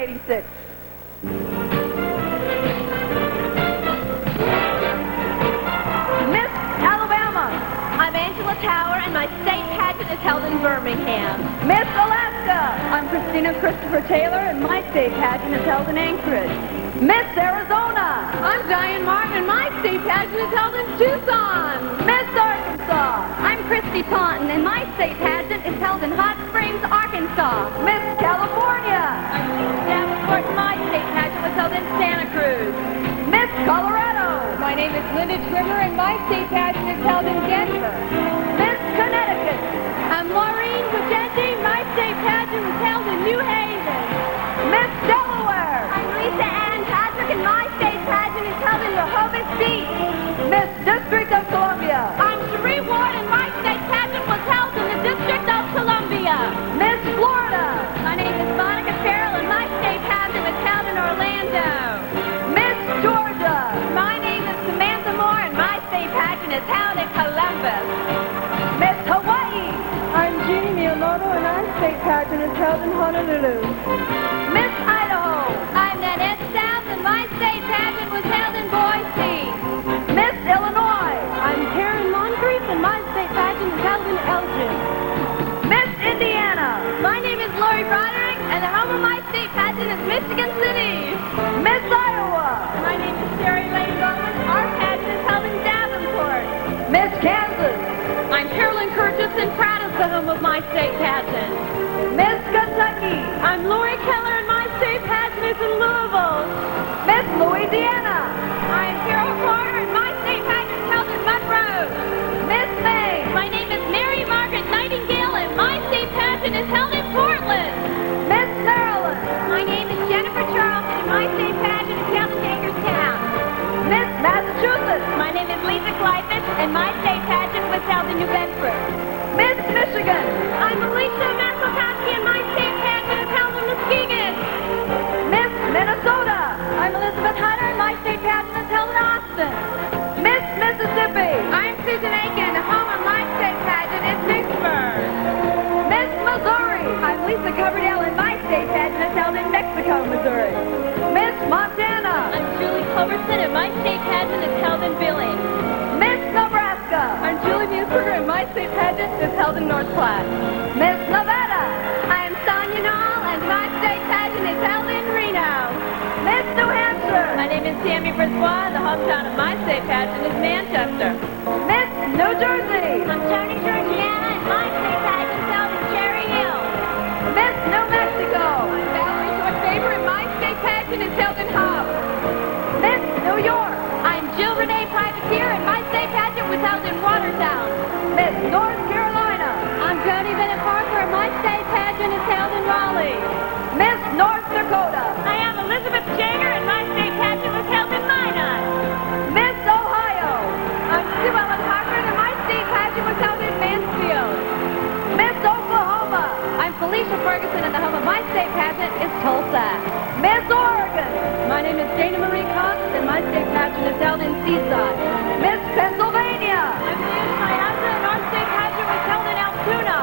86. Miss Alabama. I'm Angela Tower, and my state pageant is held in Birmingham. Miss Alaska. I'm Christina Christopher Taylor, and my state pageant is held in Anchorage. Miss Arizona. I'm Diane Martin, and my state pageant is held in Tucson. Miss Arkansas. I'm Christy Taunton, and my state pageant is held in Hot Springs, Arkansas. Miss California. I'm Lisa Davenport, and my state pageant was held in Santa Cruz. Miss Colorado. My name is Linda Trimmer, and my state pageant is held in Denver. Miss Connecticut. I'm Maureen Pugendi, my state pageant was held in New Haven. Miss Delaware. I'm Lisa Ann Patrick, and my state pageant is held in Rehoboth Beach. Miss District of Columbia. I'm Cherie Ward, and my state pageant was held in the District of Columbia. Miss Florida. My name is Monica Farrell, and my state pageant was held in Orlando. Miss Georgia. My name is Samantha Moore, and my state pageant is held in Columbus. Miss Hawaii. I'm Jeannie Miyamoto, and our state pageant is held in Honolulu. Miss Idaho. I'm Nanette South, and my state pageant was held in Boise. Miss Illinois. I'm Karen Moncrief, and my state pageant is held in Elgin. Miss Indiana. My name is Lori Broderick, and the home of my state pageant is Michigan City. Miss Iowa. My name is Sherry Lane Bowman. Our pageant is held in Davenport. Miss Kansas. I'm Carolyn Curtis, and proud is the home of my state pageant. Miss Kentucky. I'm Lori Keller, and my state pageant is in Louisville. Miss Louisiana. I'm Carol Carter, and my state pageant is held in Monroe. Miss Maine. My name is Mary Margaret Nightingale, and my state pageant is held in Portland. Miss Maryland. My name is Jennifer Charlton, and my state pageant is held in Hagerstown. Miss Massachusetts. My name is Lisa Glyfish, and my state pageant was held in New Bedford. Miss Michigan. I'm Alicia Maslowski, and my state pageant is held in Muskegon. Miss Minnesota. I'm Elizabeth Hunter, and my state pageant is held in Austin. Miss Mississippi. I'm Susan Aiken, and the home of my state pageant is Vicksburg. Miss Missouri. I'm Lisa Coverdale, and my state pageant is held in Mexico, Missouri. Miss Montana. I'm Julie Culbertson, and my state pageant is held in Billings. Miss Nebraska. I'm Julie Musburger, and my state pageant is held in North Platte. Miss Nevada. I am Sonia Knoll, and my state pageant is held in Reno. Miss New Hampshire. My name is Tammy Brisbois, and the hometown of my state pageant is Manchester. Miss New Jersey. I'm Tony Georgiana, and my state pageant is held in Cherry Hill. Miss New Mexico. I'm Valerie Joy Faber, and my state pageant is held in Howe. Miss New York. I'm Jill Renee Privateer, and my state pageant was held in Watertown. Miss North Carolina. I'm Jody Bennett Parker, and my state pageant is held in Raleigh. Miss North Dakota. I am Elizabeth Jager, and my state pageant was held in Minot. Miss Ohio. I'm Sue Ellen Hartman, and my state pageant was held in Mansfield. Miss Oklahoma. I'm Felicia Ferguson, and the home of my state pageant is Tulsa. Miss Oregon. My name is Dana Marie Cox, and my state pageant is held in Seaside. Miss Pennsylvania. I'm Liz Piazza, and our state pageant was held in Altoona.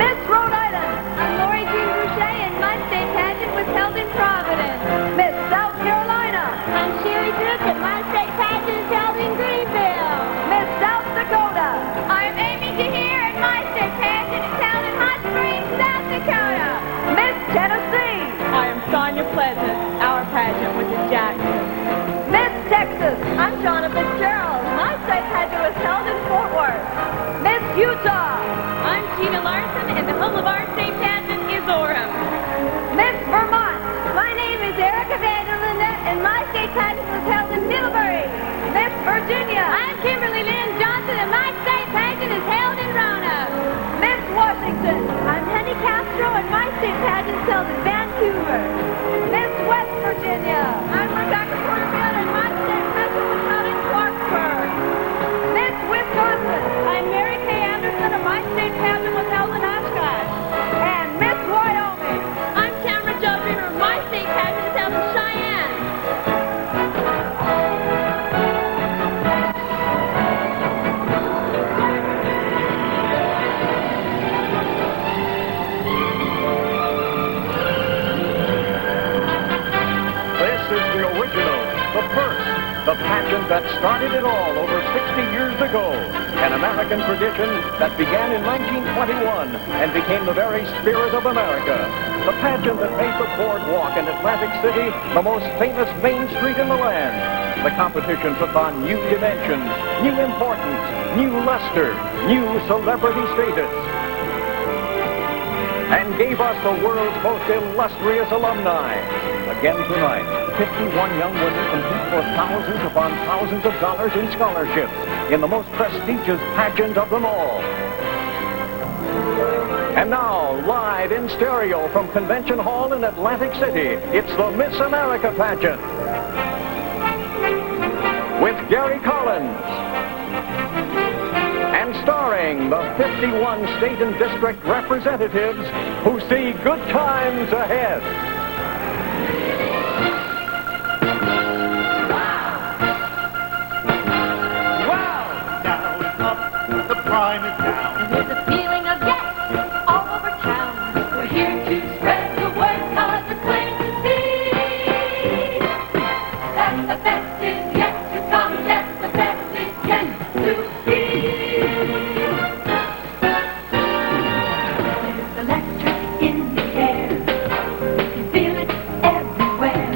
Miss Rhode Island. I'm Lori Jean Boucher, and my state pageant was held in Providence. Miss South Carolina. I'm Sherry Duke, and my state pageant is held in Greenville. Miss South Dakota. I'm Amy DeHere, and my state pageant is held in Hot Springs, South Dakota. Miss Tennessee. I am Sonia Pleasant. Our pageant was in Jackson. Miss Texas. I'm Shauna Fitzgerald. My state pageant was held in Fort Worth. Miss Utah. I'm Gina Larson, and the home of our state pageant is Orem. Miss Vermont. My name is Erica Vanderlinde, and my state pageant was held in Middlebury. Miss Virginia. I'm Kimberly Lynn Johnson, and my state pageant is held in Roanoke. Miss Washington. I'm Henny Castro, and my state pageant is held in Vancouver. Miss West Virginia. I'm Rebecca Porterfield, and my state pageant was held in Clarksburg. Miss Wisconsin. I'm Mary Kay Anderson, and my state pageant was held in Oshkosh. And Miss Wyoming. I'm Tamara Jo Dreamer, and my state pageant is held in Cheyenne. that started it all over 60 years ago. An American tradition that began in 1921 and became the very spirit of America. The pageant that made the boardwalk in Atlantic City the most famous main street in the land. The competition took on new dimensions, new importance, new luster, new celebrity status, and gave us the world's most illustrious alumni. Again tonight, 51 young women compete for thousands upon thousands of dollars in scholarships in the most prestigious pageant of them all. And now, live in stereo from Convention Hall in Atlantic City, it's the Miss America pageant with Gary Collins, and starring the 51 state and district representatives who see good times ahead. Wow! Down and up, the prime is down. There's a feeling of yes all over town. We're here to spread the word, 'cause it's plain to see that the best is yet to come. Yes, the best is yet to be. There's electric in the air. You can feel it everywhere.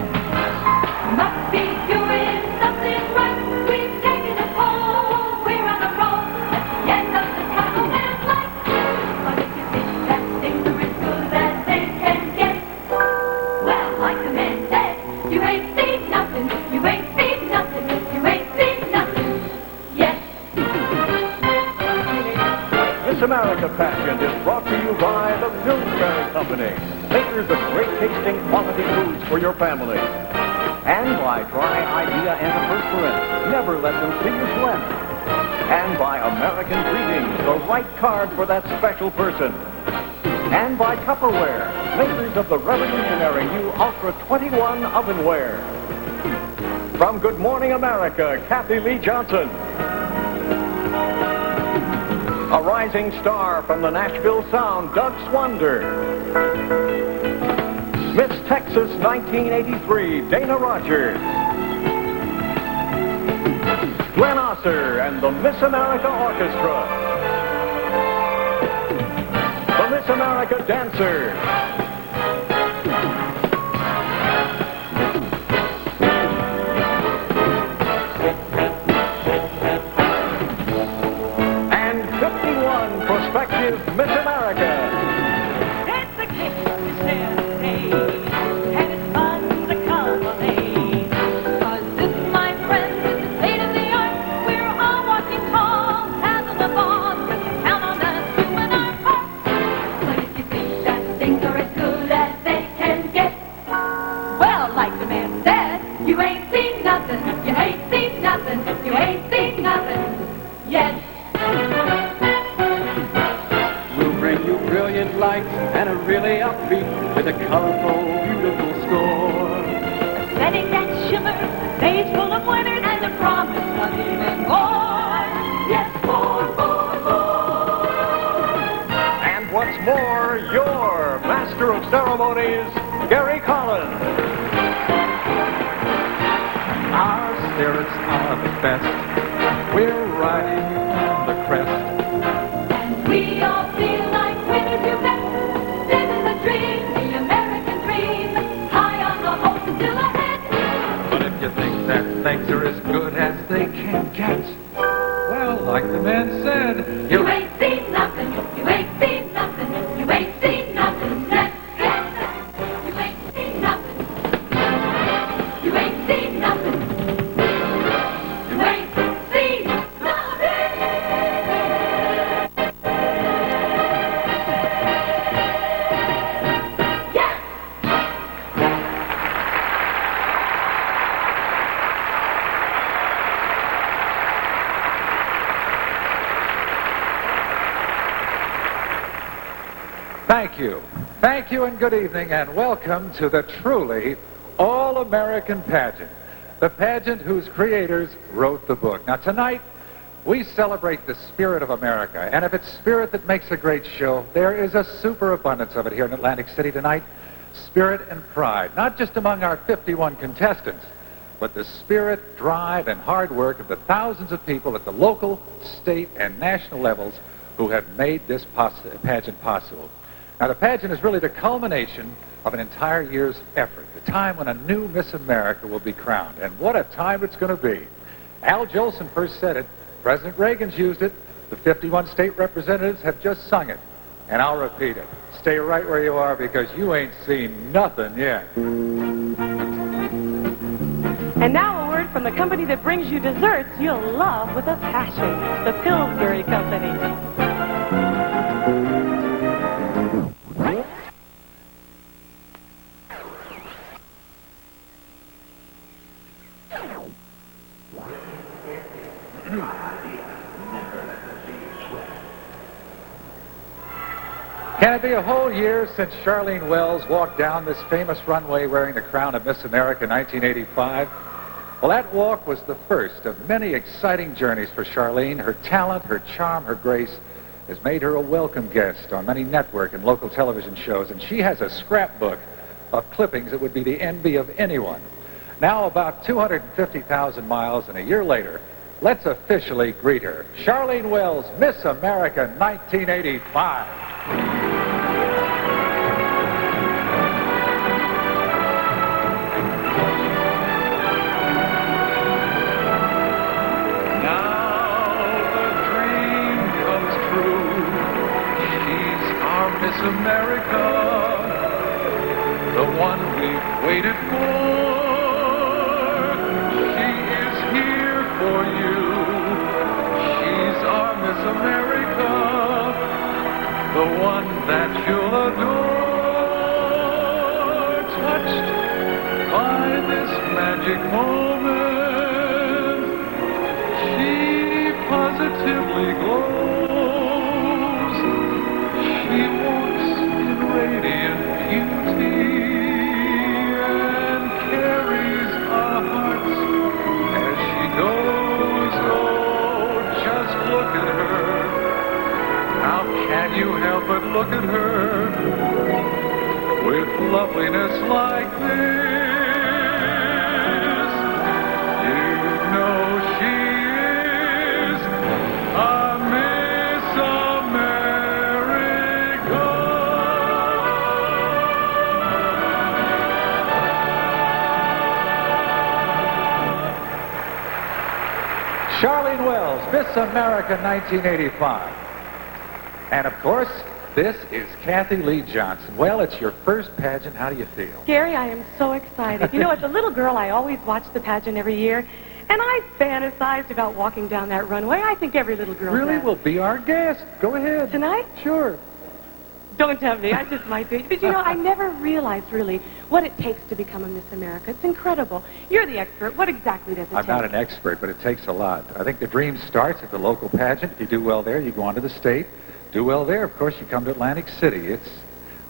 Must be doing something right. We've taken a poll. We're on a roll at the end of the tunnel and light. But if you think that things are as good as they can get, well, like the man said, you ain't seen nothing. You ain't seen nothing. You ain't seen nothing yet. Miss America pageant is brought to you by the Pillsbury Company, makers of great tasting quality foods for your family. And by Dry Idea Antiperspirant, never let them see you sweat. And by American Greetings, the right card for that special person. And by Tupperware, makers of the revolutionary new Ultra 21 ovenware. From Good Morning America, Kathy Lee Johnson. A rising star from the Nashville Sound, Doug Swander. Miss Texas 1983, Dana Rogers. Glenn Osser and the Miss America Orchestra. The Miss America Dancers. And 51 prospective Miss America. It's a gift to serenade, and it's fun to come of age. 'Cause this, my friends, is the state of the art. We're all walking tall, paddle the ball, just count on us doing our part. But if you think that things are as good as they can get, well, like the man said, you ain't seen nothing. You ain't seen nothing. You ain't seen nothing yet. We'll bring you brilliant lights and a really upbeat with a colorful, beautiful score. A setting that shimmers, a stage full of winners, and a promise of even more. Yes, more. And what's more, your master of ceremonies, Gary Collins. Our spirits are the best. We're riding on the crest. And we all feel like winners, you bet. Living the dream, the American dream. High on the hope, still ahead. But if you think that things are as good as they can get, well, like the man said, You ain't seen nothing. You ain't seen nothing. You ain't seen nothing yet. You ain't seen nothing. You ain't seen nothing. You ain't seen nothing. Yes. Thank you. Thank you and good evening and welcome to the truly all-American pageant. The pageant whose creators wrote the book. Now tonight, we celebrate the spirit of America. And if it's spirit that makes a great show, there is a superabundance of it here in Atlantic City tonight. Spirit and pride, not just among our 51 contestants, but the spirit, drive, and hard work of the thousands of people at the local, state, and national levels who have made this pageant possible. Now, the pageant is really the culmination of an entire year's effort, the time when a new Miss America will be crowned. And what a time it's going to be. Al Jolson first said it. President Reagan's used it. The 51 state representatives have just sung it. And I'll repeat it. Stay right where you are because you ain't seen nothing yet. And now a word from the company that brings you desserts you'll love with a passion, the Pillsbury Company. Can it be a whole year since Charlene Wells walked down this famous runway wearing the crown of Miss America 1985? Well, that walk was the first of many exciting journeys for Charlene. Her talent, her charm, her grace has made her a welcome guest on many network and local television shows, and she has a scrapbook of clippings that would be the envy of anyone. Now, about 250,000 miles and a year later, let's officially greet her. Charlene Wells, Miss America 1985. Miss America, the one we've waited for. She is here for you. She's our Miss America, the one that you'll adore. Touched by this magic moment, she positively glows. She walks in radiant beauty and carries our hearts as she goes. Oh, just look at her. How can you help but look at her with loveliness like this? You know she is a Miss America. Charlene Wells, Miss America 1985. And of course, this is Kathy Lee Johnson. Well, it's your first pageant. How do you feel? Gary, I am so excited. You know, as a little girl, I always watched the pageant every year, and I fantasized about walking down that runway. I think every little girl Really? does. Well, be our guest. Go ahead. Tonight? Sure. Don't tempt me. I just might be. But, you know, I never realized, really, what it takes to become a Miss America. It's incredible. You're the expert. What exactly does it take? I'm not an expert, but it takes a lot. I think the dream starts at the local pageant. If you do well there, you go on to the state. Do well there, of course, you come to Atlantic City. It's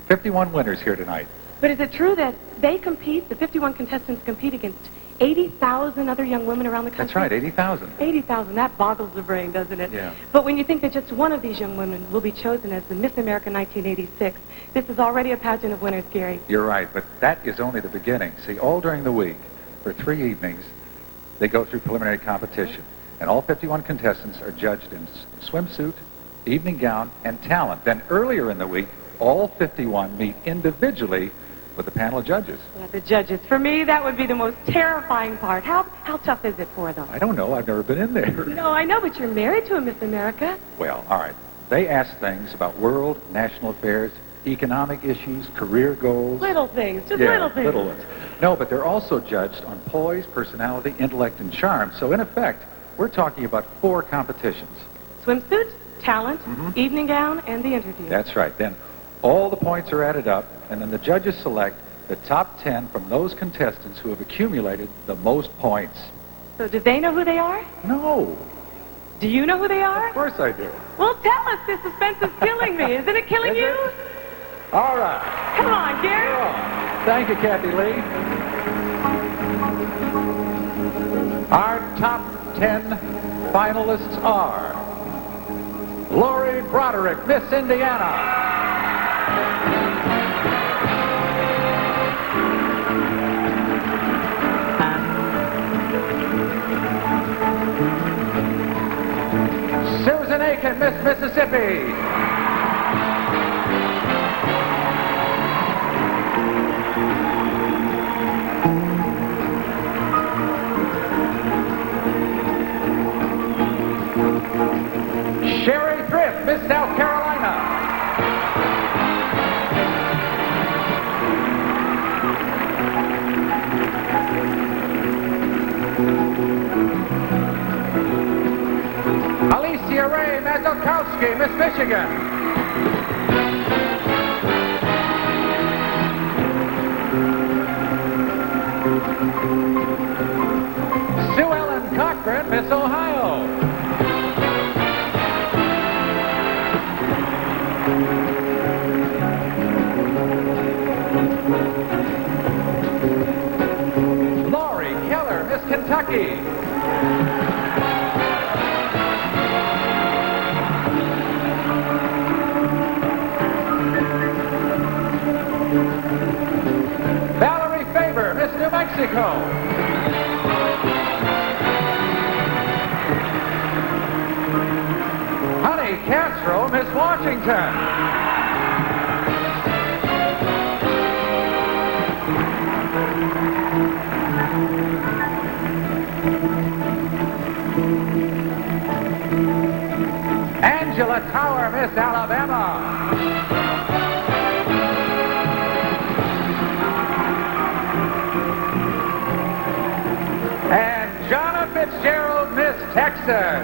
51 winners here tonight. But is it true that they compete, the 51 contestants compete against 80,000 other young women around the country? That's right, 80,000. 80,000. That boggles the brain, doesn't it? Yeah. But when you think that just one of these young women will be chosen as the Miss America 1986, this is already a pageant of winners, Gary. You're right, but that is only the beginning. See, all during the week, for 3 evenings, they go through preliminary competition. And all 51 contestants are judged in swimsuit, evening gown, and talent. Then earlier in the week, all 51 meet individually with a panel of judges. Yeah, the judges. For me, that would be the most terrifying part. How tough is it for them? I don't know. I've never been in there. No, I know, but you're married to a Miss America. Well, all right. They ask things about world, national affairs, economic issues, career goals. Little things, just Yeah, little things. little ones. No, but they're also judged on poise, personality, intellect, and charm. So in effect, we're talking about 4 competitions. Swimsuit, talent, evening gown, and the interview. That's right. Then all the points are added up, and then the judges select the top 10 from those contestants who have accumulated the most points. So do they know who they are? No. Do you know who they are? Of course I do. Well, tell us. This suspense is killing me. Isn't it killing Is you? it? All right. Come on, Gary. Thank you, Kathy Lee. Our top 10 finalists are Lori Broderick, Miss Indiana. Macon, Miss Mississippi. Sherry Thrift, Miss South Carolina. Alicia Ray Mazurkowski, Miss Michigan. Sue Ellen Cochran, Miss Ohio. Laurie Keller, Miss Kentucky. Valerie Faber, Miss New Mexico. Honey Castro, Miss Washington. Angela Tower, Miss Alabama. And Jonna Fitzgerald, Miss Texas.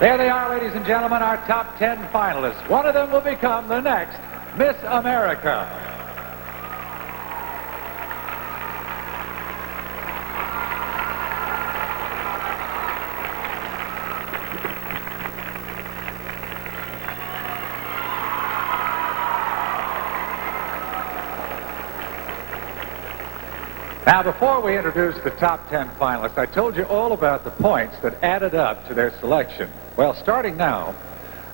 There they are, ladies and gentlemen, our top 10 finalists. One of them will become the next Miss America. Now, before we introduce the top 10 finalists, I told you all about the points that added up to their selection. Well, starting now,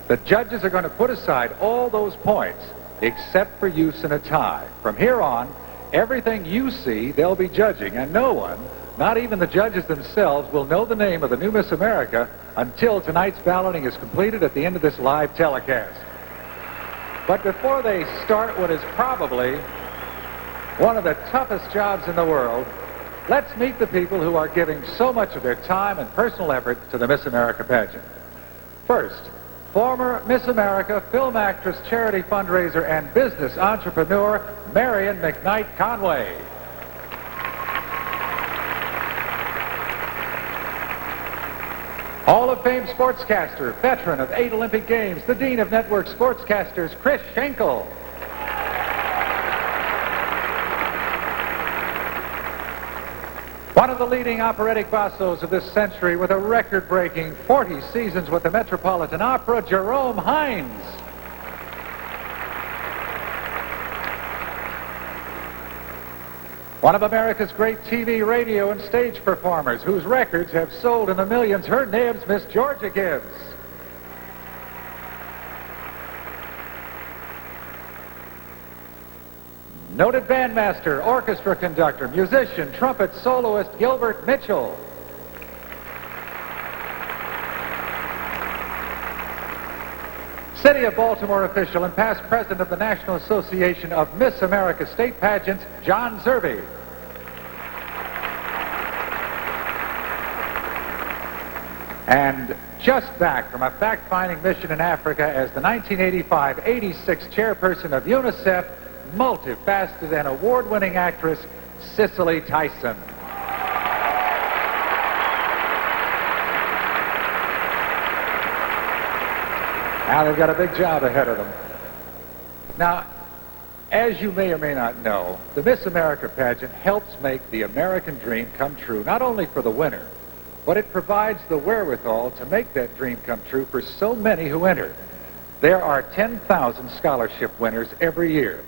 the judges are going to put aside all those points except for use in a tie. From here on, everything you see, they'll be judging, and no one, not even the judges themselves, will know the name of the new Miss America until tonight's balloting is completed at the end of this live telecast. But before they start what is probably one of the toughest jobs in the world, let's meet the people who are giving so much of their time and personal effort to the Miss America pageant. First, former Miss America, film actress, charity fundraiser, and business entrepreneur, Marion McKnight Conway. Hall of Fame sportscaster, veteran of 8 Olympic Games, the Dean of Network Sportscasters, Chris Schenkel. One of the leading operatic bassos of this century with a record-breaking 40 seasons with the Metropolitan Opera, Jerome Hines. One of America's great TV, radio, and stage performers whose records have sold in the millions. Her name's Miss Georgia Gibbs. Noted bandmaster, orchestra conductor, musician, trumpet soloist Gilbert Mitchell. City of Baltimore official and past president of the National Association of Miss America State Pageants, John Zerbe. And just back from a fact-finding mission in Africa as the 1985-86 chairperson of UNICEF, multifaceted and award-winning actress, Cicely Tyson. Now they've got a big job ahead of them. Now, as you may or may not know, the Miss America pageant helps make the American dream come true, not only for the winner, but it provides the wherewithal to make that dream come true for so many who enter. There are 10,000 scholarship winners every year.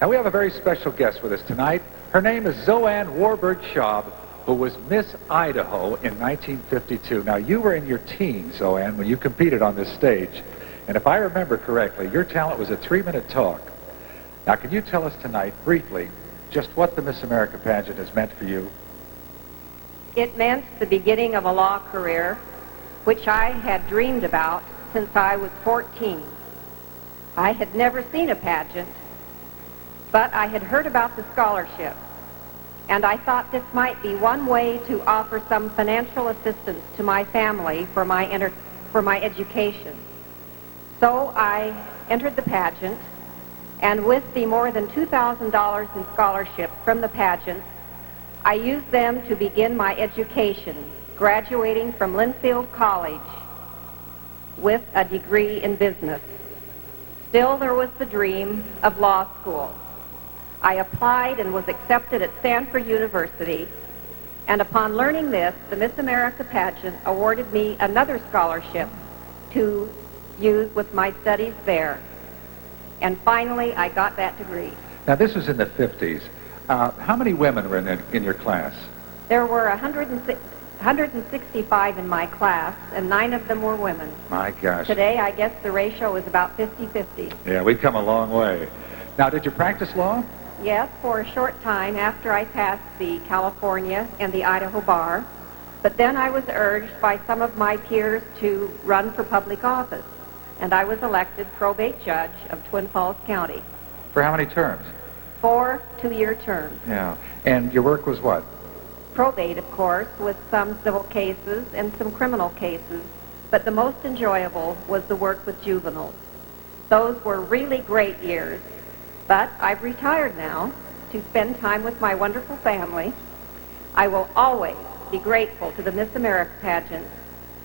Now, we have a very special guest with us tonight. Her name is Zoanne Warburg Schaub, who was Miss Idaho in 1952. Now, you were in your teens, Zoanne, when you competed on this stage. And if I remember correctly, your talent was a 3-minute talk. Now, can you tell us tonight, briefly, just what the Miss America pageant has meant for you? It meant the beginning of a law career, which I had dreamed about since I was 14. I had never seen a pageant, but I had heard about the scholarship, and I thought this might be one way to offer some financial assistance to my family for my education. So I entered the pageant, and with the more than $2,000 in scholarships from the pageant, I used them to begin my education, graduating from Linfield College with a degree in business. Still, there was the dream of law school. I applied and was accepted at Stanford University, and upon learning this, the Miss America pageant awarded me another scholarship to use with my studies there. And finally, I got that degree. Now, this was in the 50s. How many women were in your class? There were 165 in my class, and 9 of them were women. My gosh. Today, I guess the ratio is about 50-50. Yeah, we've come a long way. Now, did you practice law? Yes, for a short time after I passed the California and the Idaho bar, but then I was urged by some of my peers to run for public office, and I was elected probate judge of Twin Falls County. For how many terms? 4 two-year terms. Yeah. And your work was what? Probate, of course, with some civil cases and some criminal cases, but the most enjoyable was the work with juveniles. Those were really great years, but I've retired now to spend time with my wonderful family. I will always be grateful to the Miss America pageant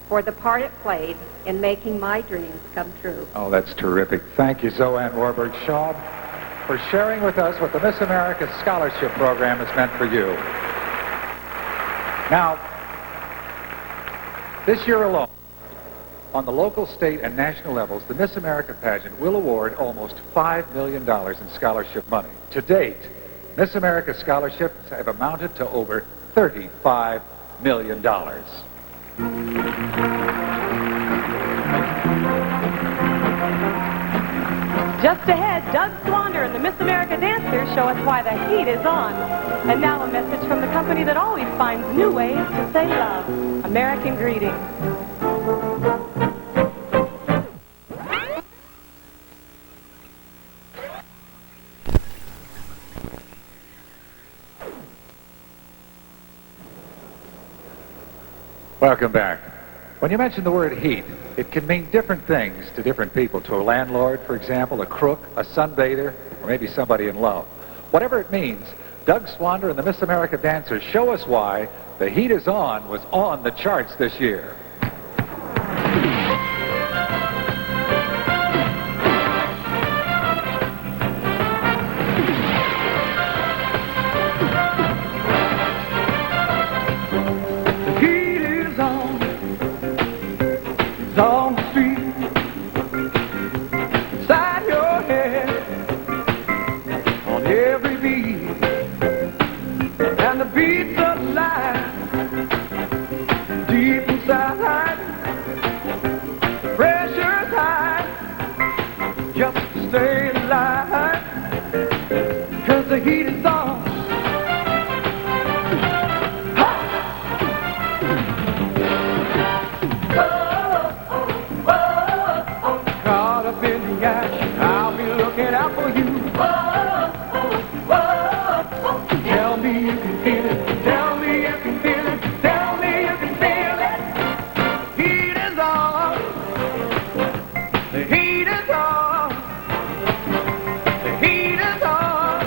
for the part it played in making my dreams come true. Oh, that's terrific. Thank you, Zoanne Warburg-Shaw, for sharing with us what the Miss America Scholarship Program has meant for you. Now, this year alone, on the local, state, and national levels, the Miss America pageant will award almost $5 million in scholarship money. To date, Miss America scholarships have amounted to over $35 million. Just ahead, Doug Swander and the Miss America dancers show us why the heat is on. And now a message from the company that always finds new ways to say love. American Greetings. Welcome back. When you mention the word heat, it can mean different things to different people. To a landlord, for example, a crook, a sunbather, or maybe somebody in love. Whatever it means, Doug Swander and the Miss America dancers show us why The Heat Is On was on the charts this year. On the street, inside your head, on every beat, and the beats of life, deep inside, the pressure's high, just to stay alive, 'cause the heat is on. Caught up in the action, I'll be looking out for you. Tell me you can feel it, tell me you can feel it, tell me you can feel it. Heat is on, the heat is on, the heat is on.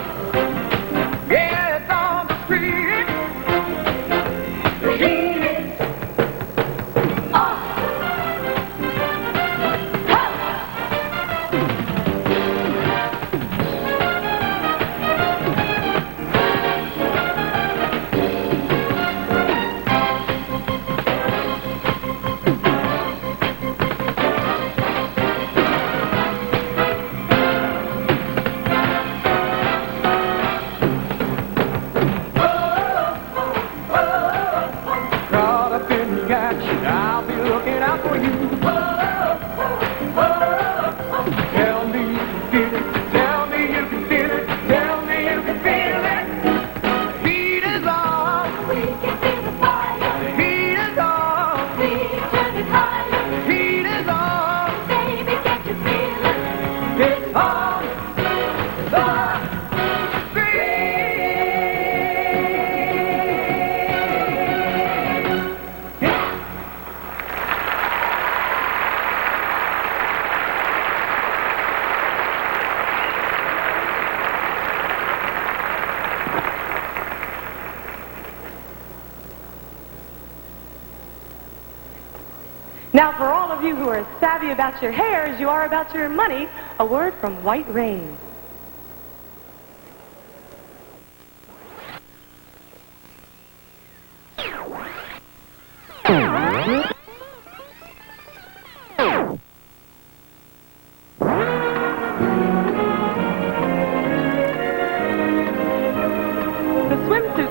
Now, for all of you who are as savvy about your hair as you are about your money, a word from White Rain.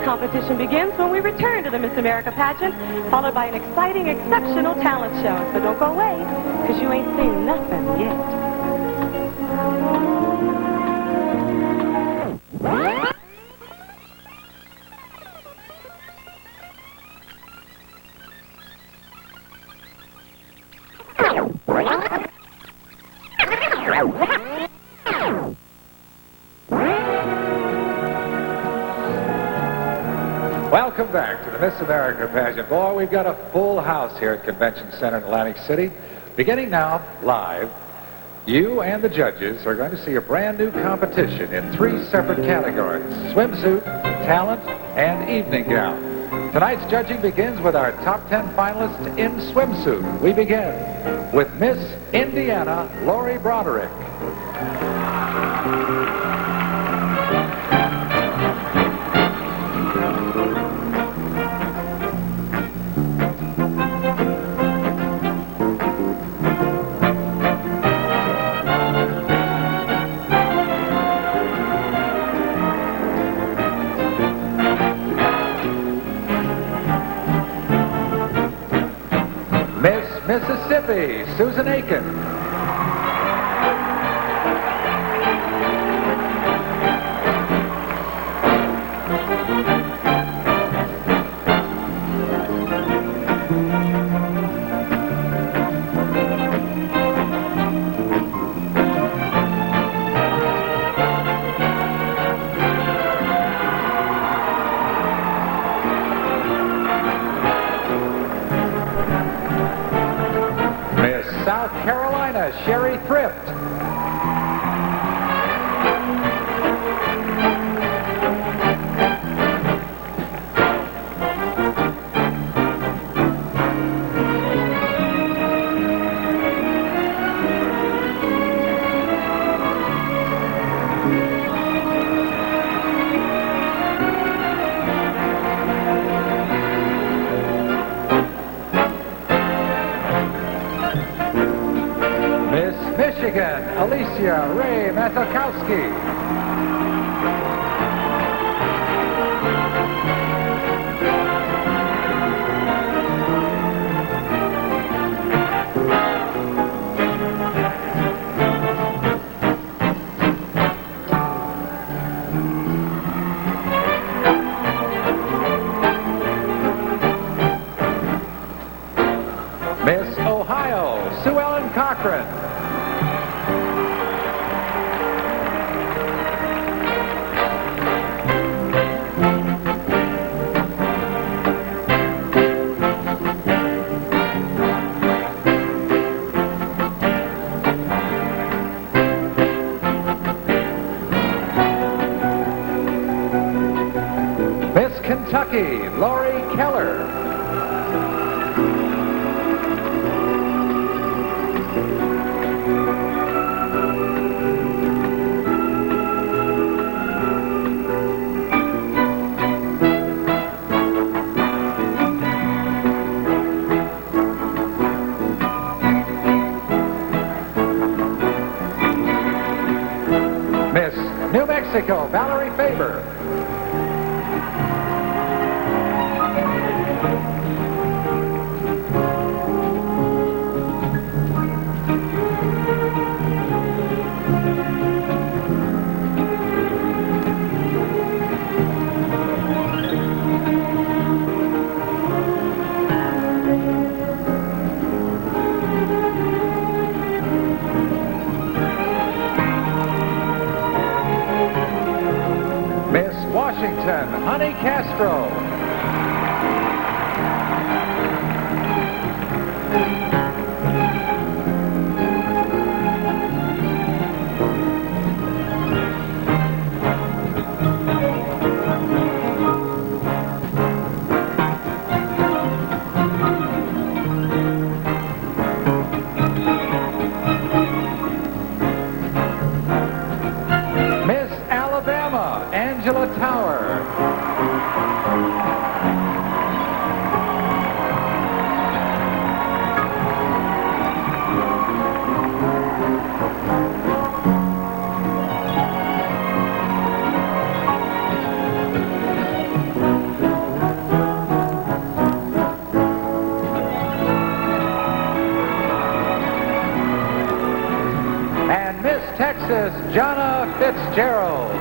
Competition begins when we return to the Miss America pageant, followed by an exciting, exceptional talent show. So don't go away, because you ain't seen nothing yet. Welcome back to the Miss America pageant. Boy, we've got a full house here at Convention Center in Atlantic City. Beginning now, live, you and the judges are going to see a brand new competition in 3 separate categories: swimsuit, talent, and evening gown. Tonight's judging begins with our top 10 finalists in swimsuit. We begin with Miss Indiana, Lori Broderick. Mississippi, Susan Aiken. South Carolina, Sherry Thrift. Michigan, Alicia Ray Matakowski. Miss Ohio, Sue Ellen Cochran. Miss Kentucky, Lori Keller. Miss New Mexico, Valerie Faber. Miss Washington, Honey Castro. Angela Tower. And Miss Texas, Jonna Fitzgerald.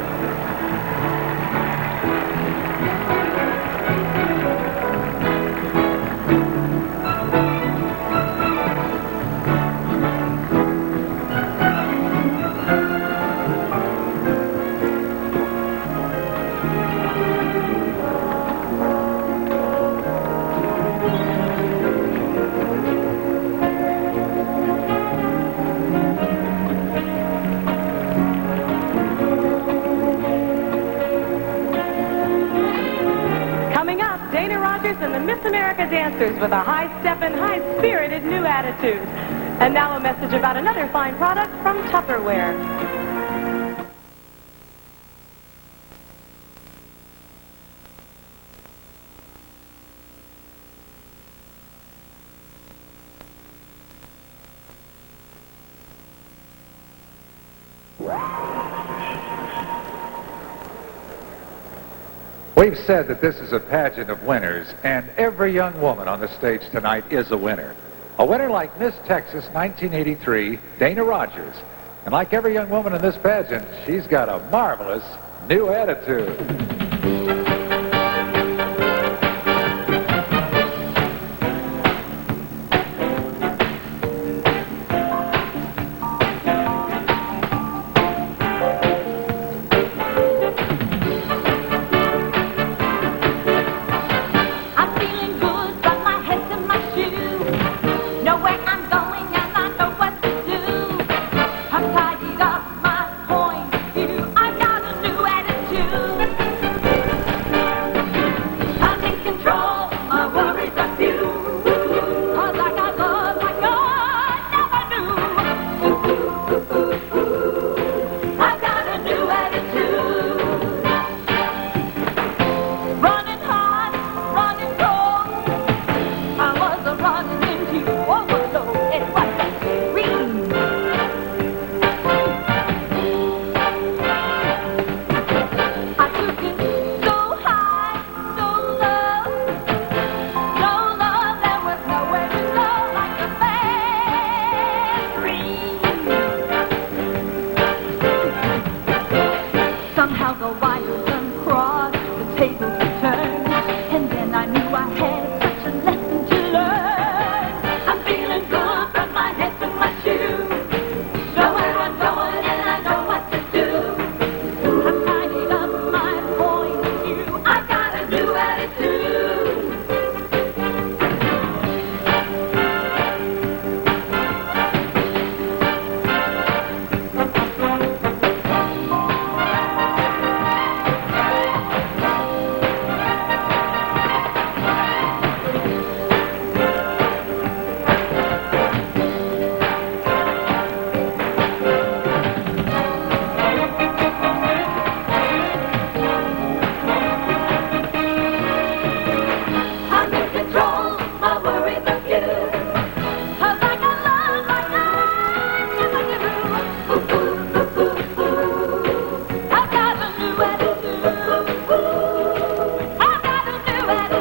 Coming up, Dana Rogers and the Miss America dancers with a high-steppin', high-spirited new attitude. And now a message about another fine product from Tupperware. We've said that this is a pageant of winners, and every young woman on the stage tonight is a winner. A winner like Miss Texas 1983, Dana Rogers. And like every young woman in this pageant, she's got a marvelous new attitude. I'm feeling good from my head to my shoes. Know where I'm going and I know what to do. I'm tidied up my point of view. I got a new attitude. I'm in control, my worries are few. 'Cause I got love like I never knew. I got a new attitude. Running hard, running cold. I was a running into overload. It was a dream. I took it so high, so low. No love, there was nowhere to go like a bad dream. Somehow the wires uncrossed, the tables turned, and then I knew I had such a lesson to learn. I'm feeling good from my head to my shoes. Know where I'm going and I know what to do. I'm tidying up my point of view. I got a new attitude. I'm in control, my worries are few. 'Cause I got love like I never knew. I got a new attitude. I got a new attitude.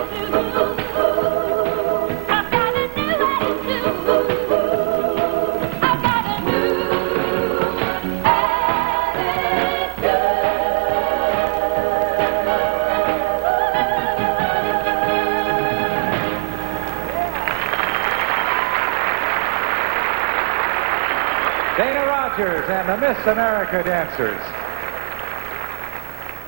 I got a new attitude. I got a new Dana Rogers and the Miss America dancers.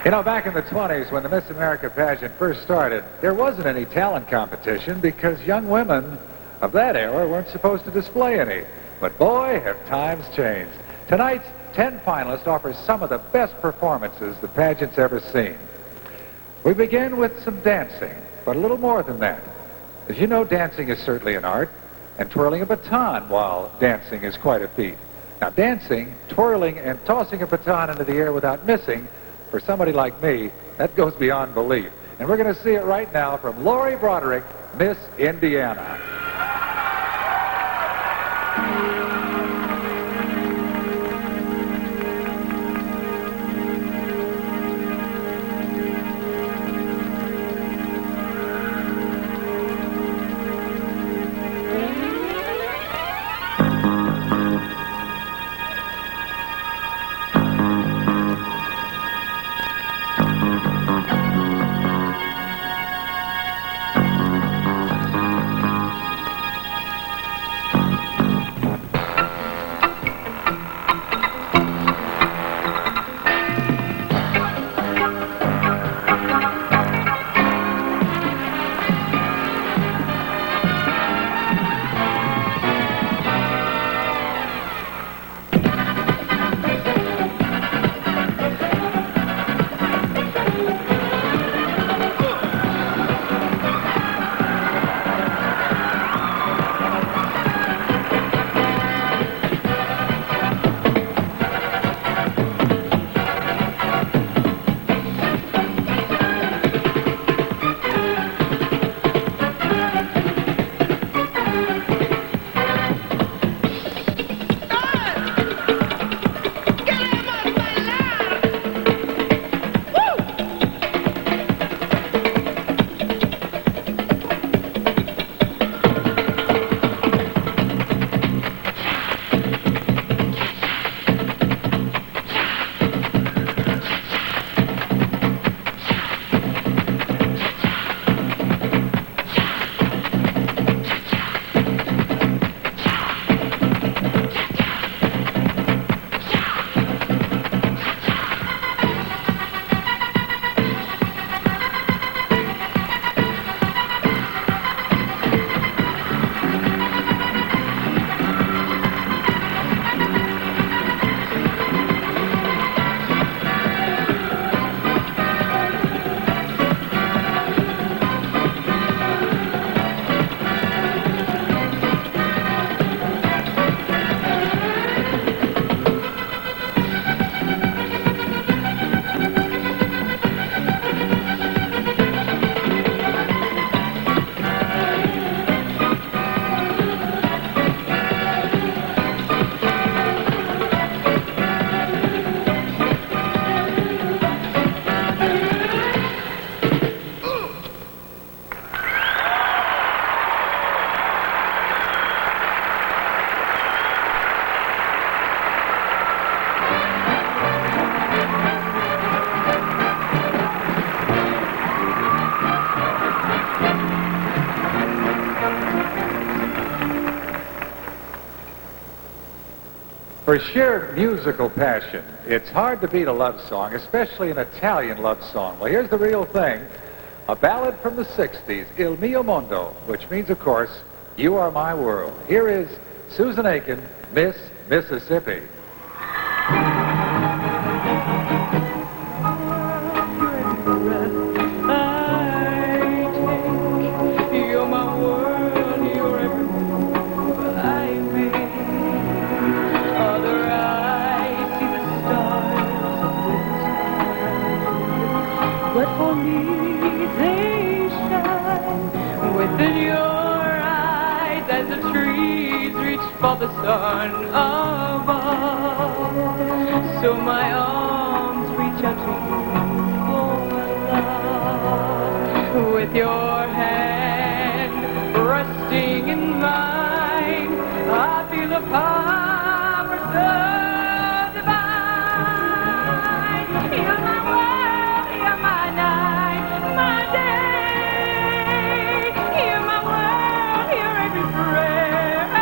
You know, back in the 20s when the Miss America pageant first started, there wasn't any talent competition because young women of that era weren't supposed to display any. But boy, have times changed. Tonight's 10 finalists offer some of the best performances the pageant's ever seen. We begin with some dancing, but a little more than that. As you know, dancing is certainly an art, and twirling a baton while dancing is quite a feat. Now, dancing, twirling, and tossing a baton into the air without missing For somebody like me, that goes beyond belief. And we're going to see it right now from Lori Broderick, Miss Indiana. For sheer musical passion, it's hard to beat a love song, especially an Italian love song. Well, here's the real thing. A ballad from the 60s, Il Mio Mondo, which means, of course, You Are My World. Here is Susan Aiken, Miss Mississippi. But for me, they shine within your eyes as the trees reach for the sun above. So my arms reach out to you for love. With your hand resting in mine, I feel the power so divine. You're my world, you're my night, my day. You're my world, you're every prayer I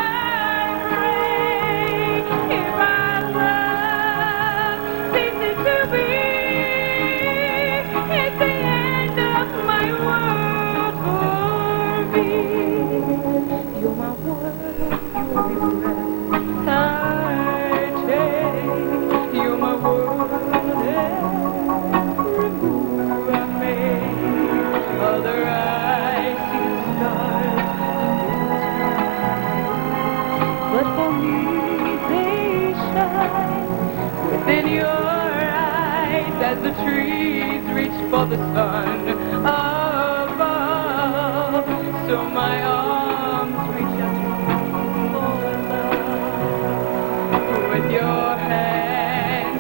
pray. If I love ceases to be, it's the end of my world for me. for the sun above. So my arms reach out for love. With your hand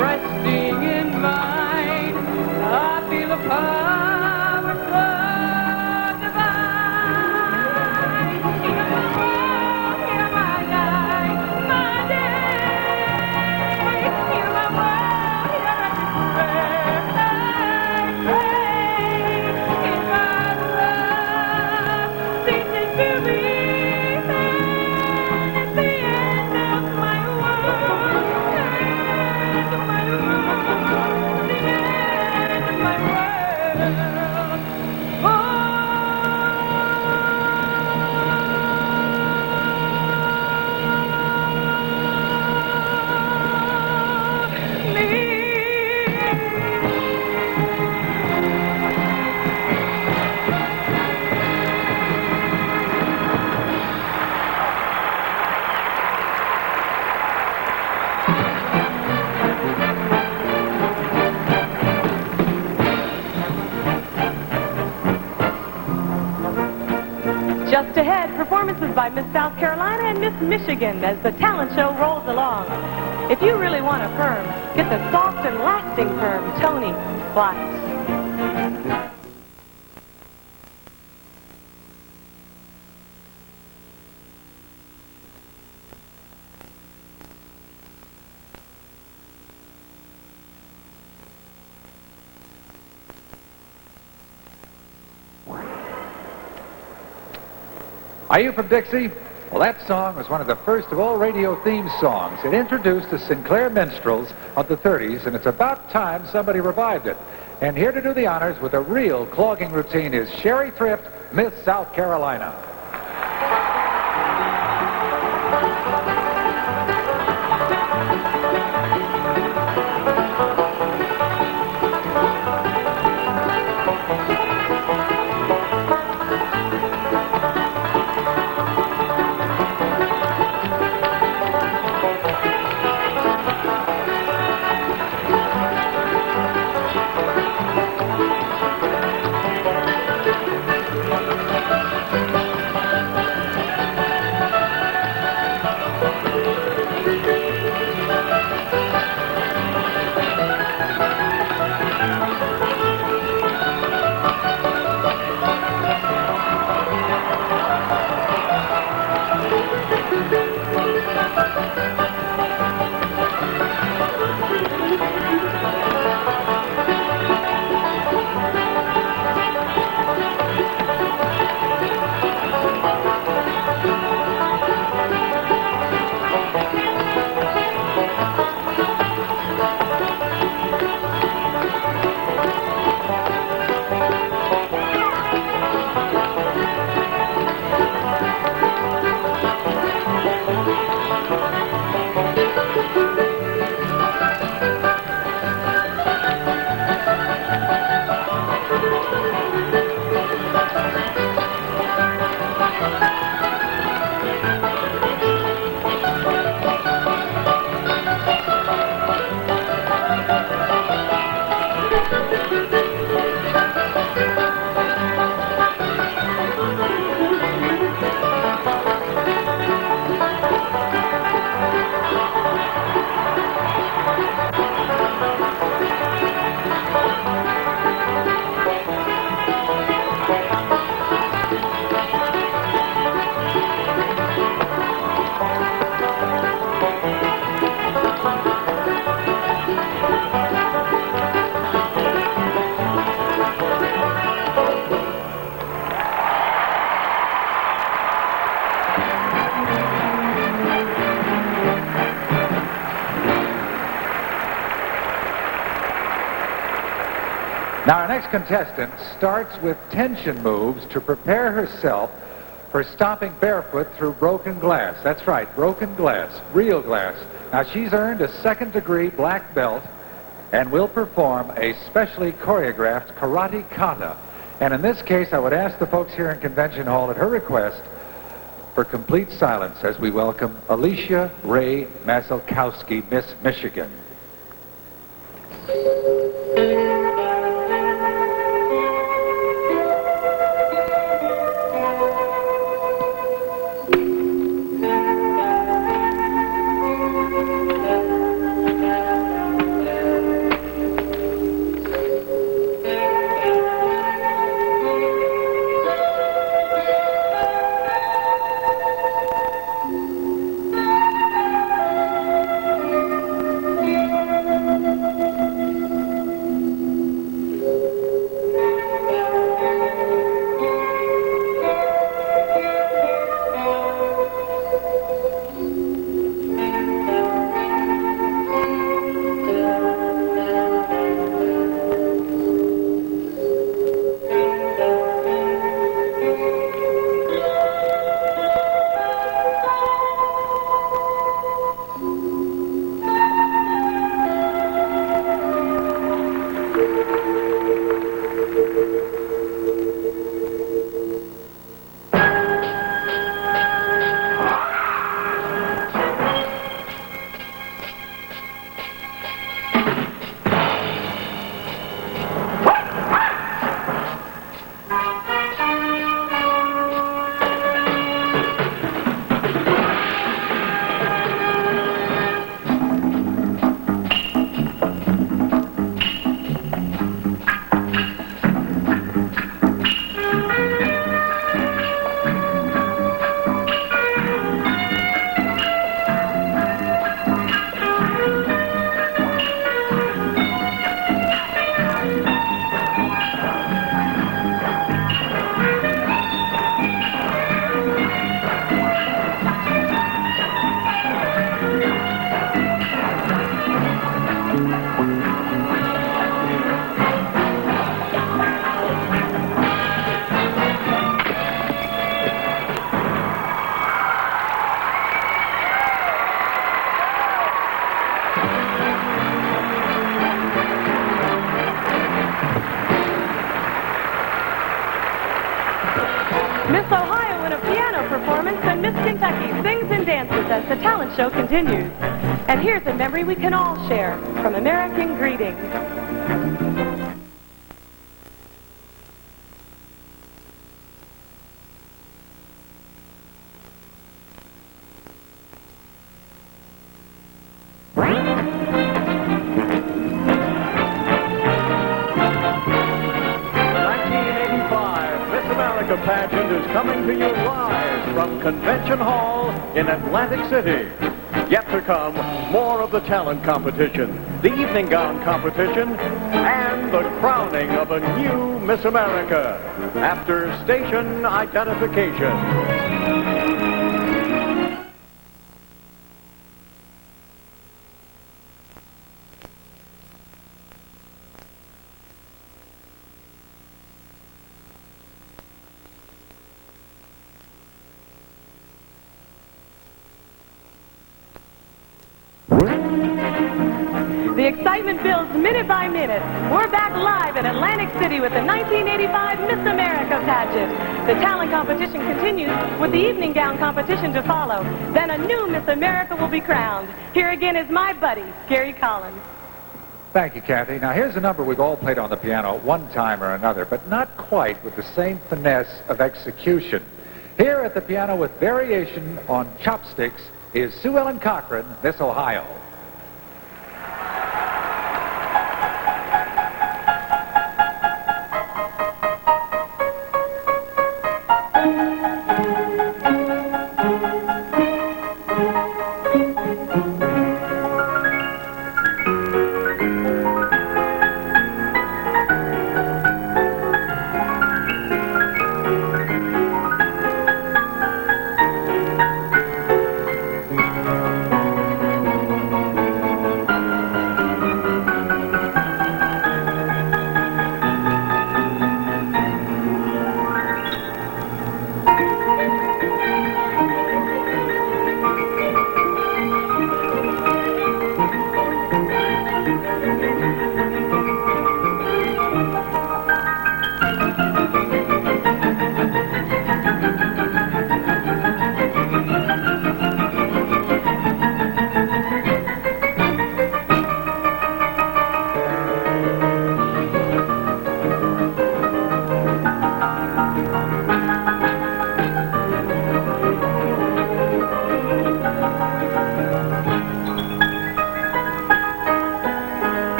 resting in mine, I feel a power so divine. You're my world, you're my life, my day. You're my world, you're every prayer I pray. If our love ceases to be, then it's the end of my world, the end of my world, the end of my Just ahead, performances by Miss South Carolina and Miss Michigan as the talent show rolls along. If you really want a perm, get the soft and lasting perm, Tony Flax. Are you from Dixie? Well, that song was one of the first of all radio theme songs. It introduced the Sinclair minstrels of the 30s, and it's about time somebody revived it. And here to do the honors with a real clogging routine is Sherry Thrift, Miss South Carolina. Now, our next contestant starts with tension moves to prepare herself for stomping barefoot through broken glass. That's right, broken glass, real glass. Now, she's earned a second-degree black belt and will perform a specially choreographed karate kata. And in this case, I would ask the folks here in Convention Hall at her request for complete silence as we welcome Alicia Ray Mazelkowski, Miss Michigan. Miss Ohio in a piano performance, and Miss Kentucky sings and dances as the talent show continues. And here's a memory we can all share from American Greetings. The pageant is coming to you live from Convention Hall in Atlantic City. Yet to come, more of the talent competition, the evening gown competition, and the crowning of a new Miss America after station identification. The excitement builds minute by minute. We're back live in Atlantic City with the 1985 Miss America pageant. The talent competition continues with the evening gown competition to follow. Then a new Miss America will be crowned. Here again is my buddy, Gary Collins. Thank you, Kathy. Now, here's a number we've all played on the piano one time or another, but not quite with the same finesse of execution. Here at the piano with variation on chopsticks is Sue Ellen Cochran, Miss Ohio.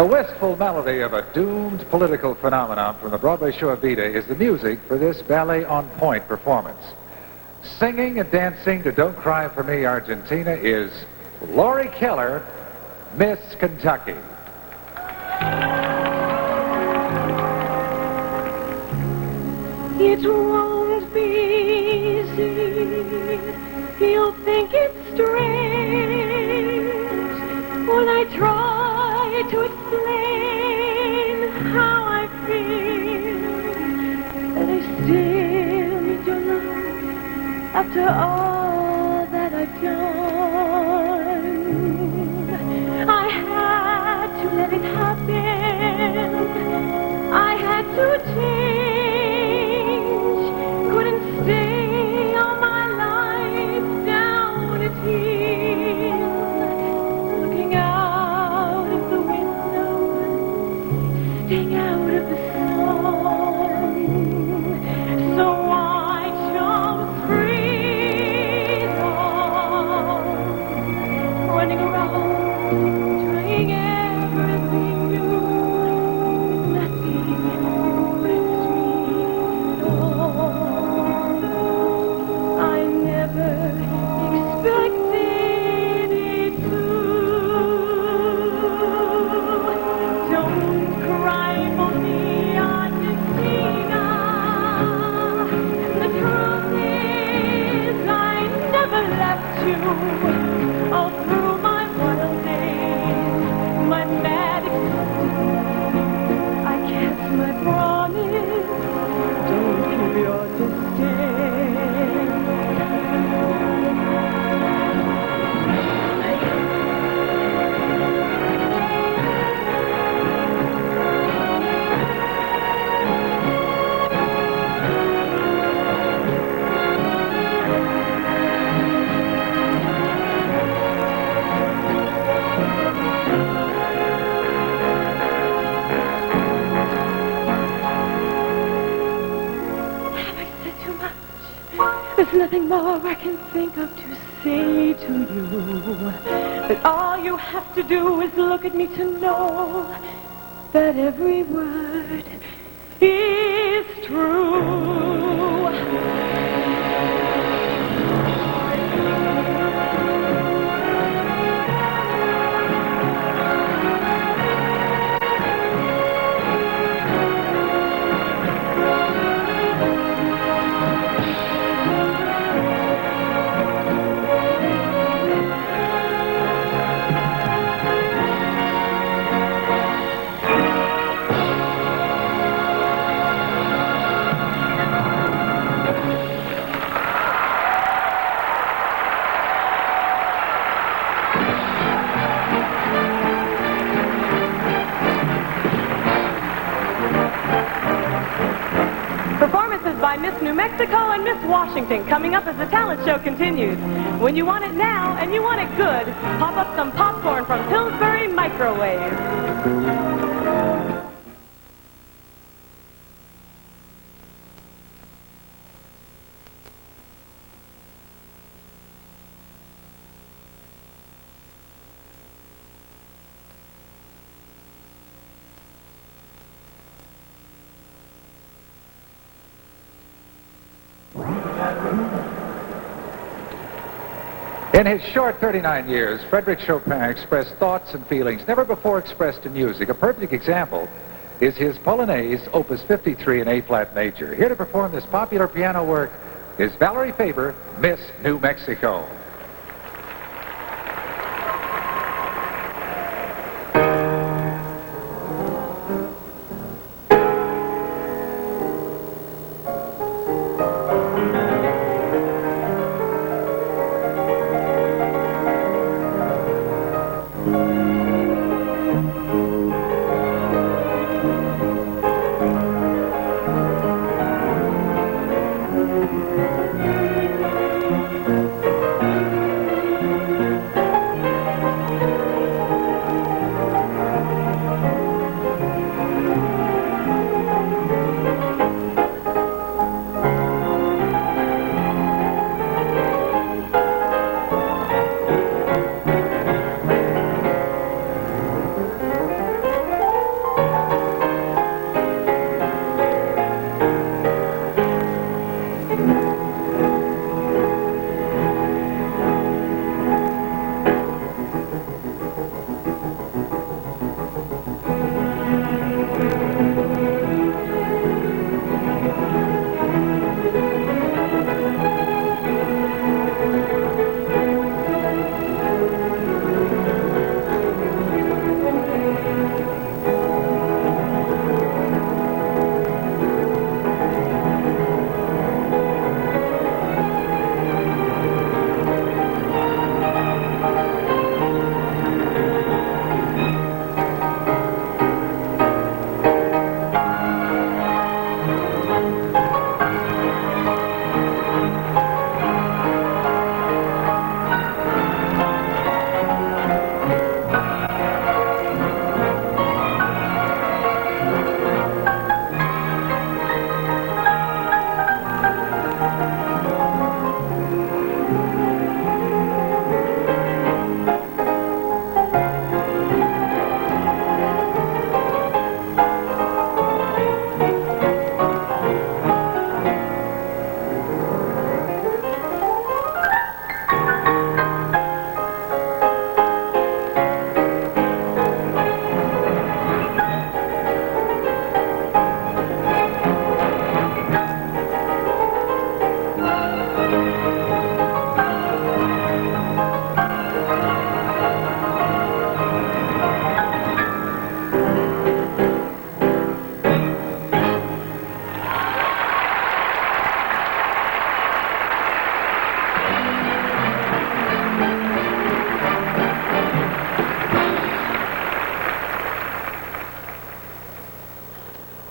The wistful melody of a doomed political phenomenon from the Broadway show Evita is the music for this Ballet on Point performance. Singing and dancing to Don't Cry for Me, Argentina is Laurie Keller, Miss Kentucky. It won't be easy. You'll think it's strange. after all that I've done. I had to let it happen. I had to change. Couldn't stay all my life down at heel, looking out of the window, staying out of the sun. So I chose freedom, running around, trying everything new. Nothing impressed me at all. I never expected it to. Don't cry for me, Argentina. The truth is, I never left you. All through my wild days, my mad acceptance, I kept my promise. Don't keep your distance. Have I said too much? There's nothing more I can think of to say to you. But all you have to do is look at me to know that every word is true. Performances by Miss New Mexico and Miss Washington coming up as the talent show continues. When you want it now and you want it good, pop up some popcorn from Pillsbury Microwave. In his short 39 years, Frédéric Chopin expressed thoughts and feelings never before expressed in music. A perfect example is his Polonaise, Opus 53 in A-flat major. Here to perform this popular piano work is Valerie Faber, Miss New Mexico.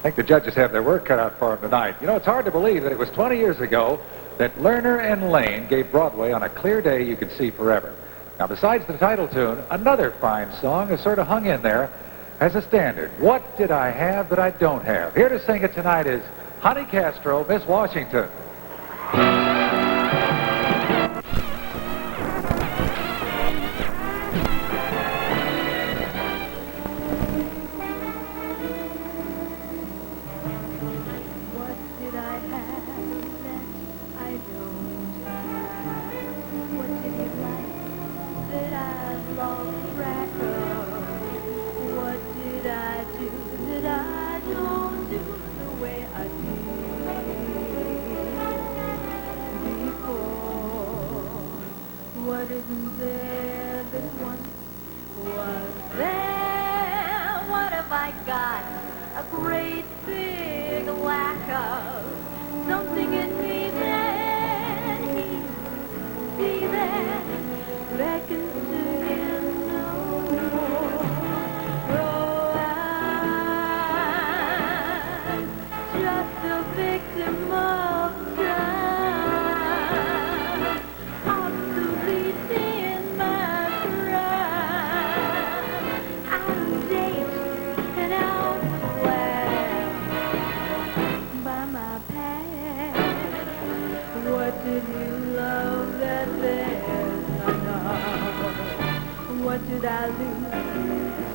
think the judges have their work cut out for them tonight. You know, it's hard to believe that it was 20 years ago that Lerner and Lane gave Broadway On a Clear Day You Could See Forever. Now, besides the title tune, another fine song has sort of hung in there as a standard. What did I have that I don't have? Here to sing it tonight is Honey Castro, Miss Washington. What isn't there that once was there? What have I got? A great big lack of something in me that he see that beckons to him no more. Oh, I'm just a victim of time. Obsolete in my prime. Out of date and outclassed by my past. What did you love that there's none of? What did I lose?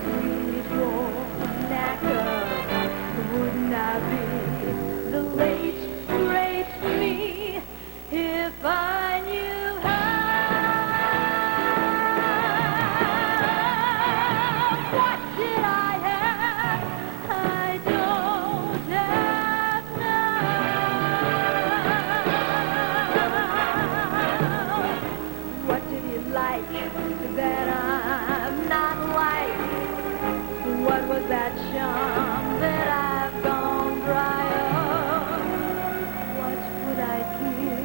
Sweet warm knack of. Wouldn't I be the late great me if I knew how? What did I have? I don't have now. What did he like that I'm not like? What was that charm that I've gone dry of? What would I give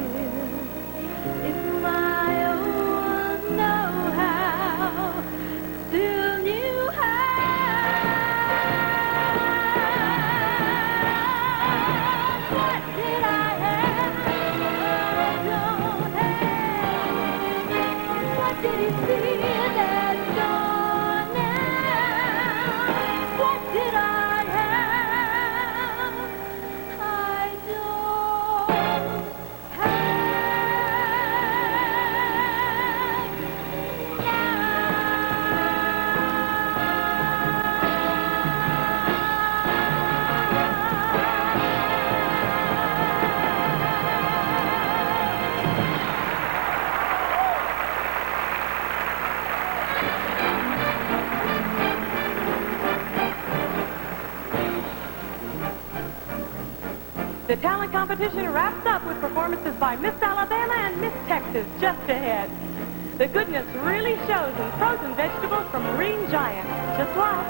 if my old know-how still knew how? What did I have? I don't have. What did he see that's gone now? What did I have? I don't have The talent competition wraps up with performances by Miss Alabama and Miss Texas just ahead. The goodness really shows in frozen vegetables from Green Giant. Just watch.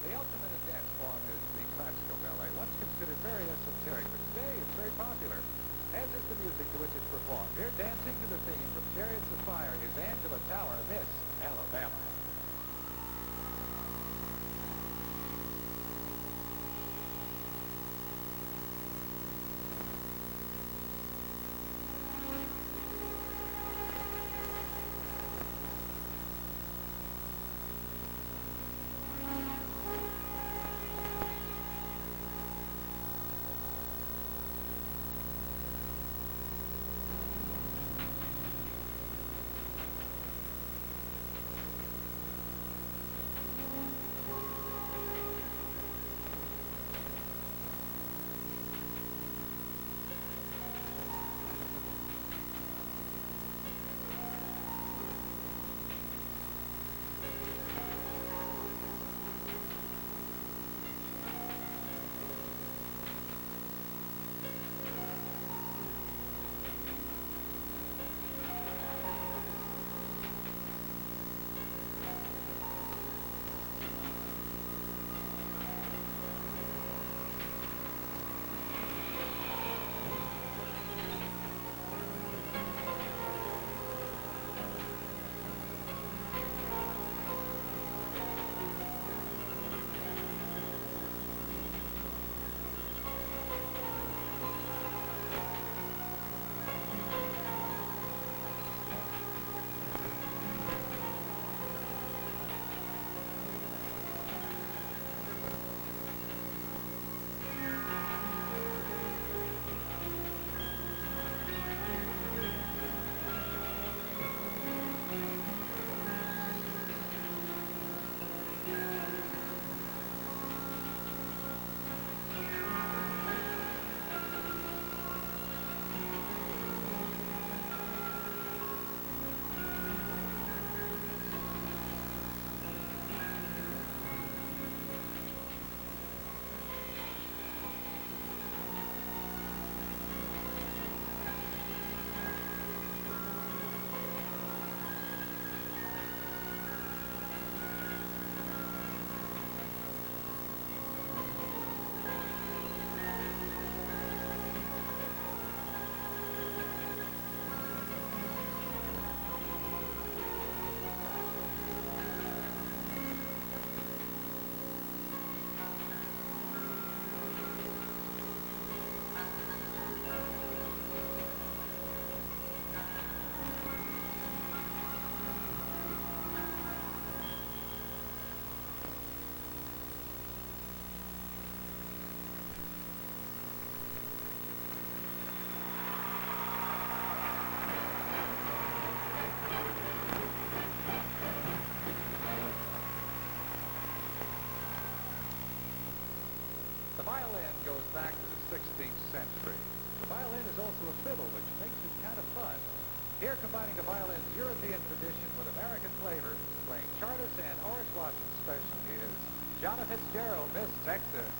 The ultimate in dance form is the classical ballet, once considered very esoteric, but today it's very popular, as is the music to which it's performed. Here, dancing to the theme from Chariots of Fire is Angela Tower, Miss Alabama. goes back to the 16th century. The violin is also a fiddle, which makes it kind of fun. Here, combining the violin's European tradition with American flavor, playing Chartist and Orange Blossom special is Johnny Fitzgerald, Miss Texas.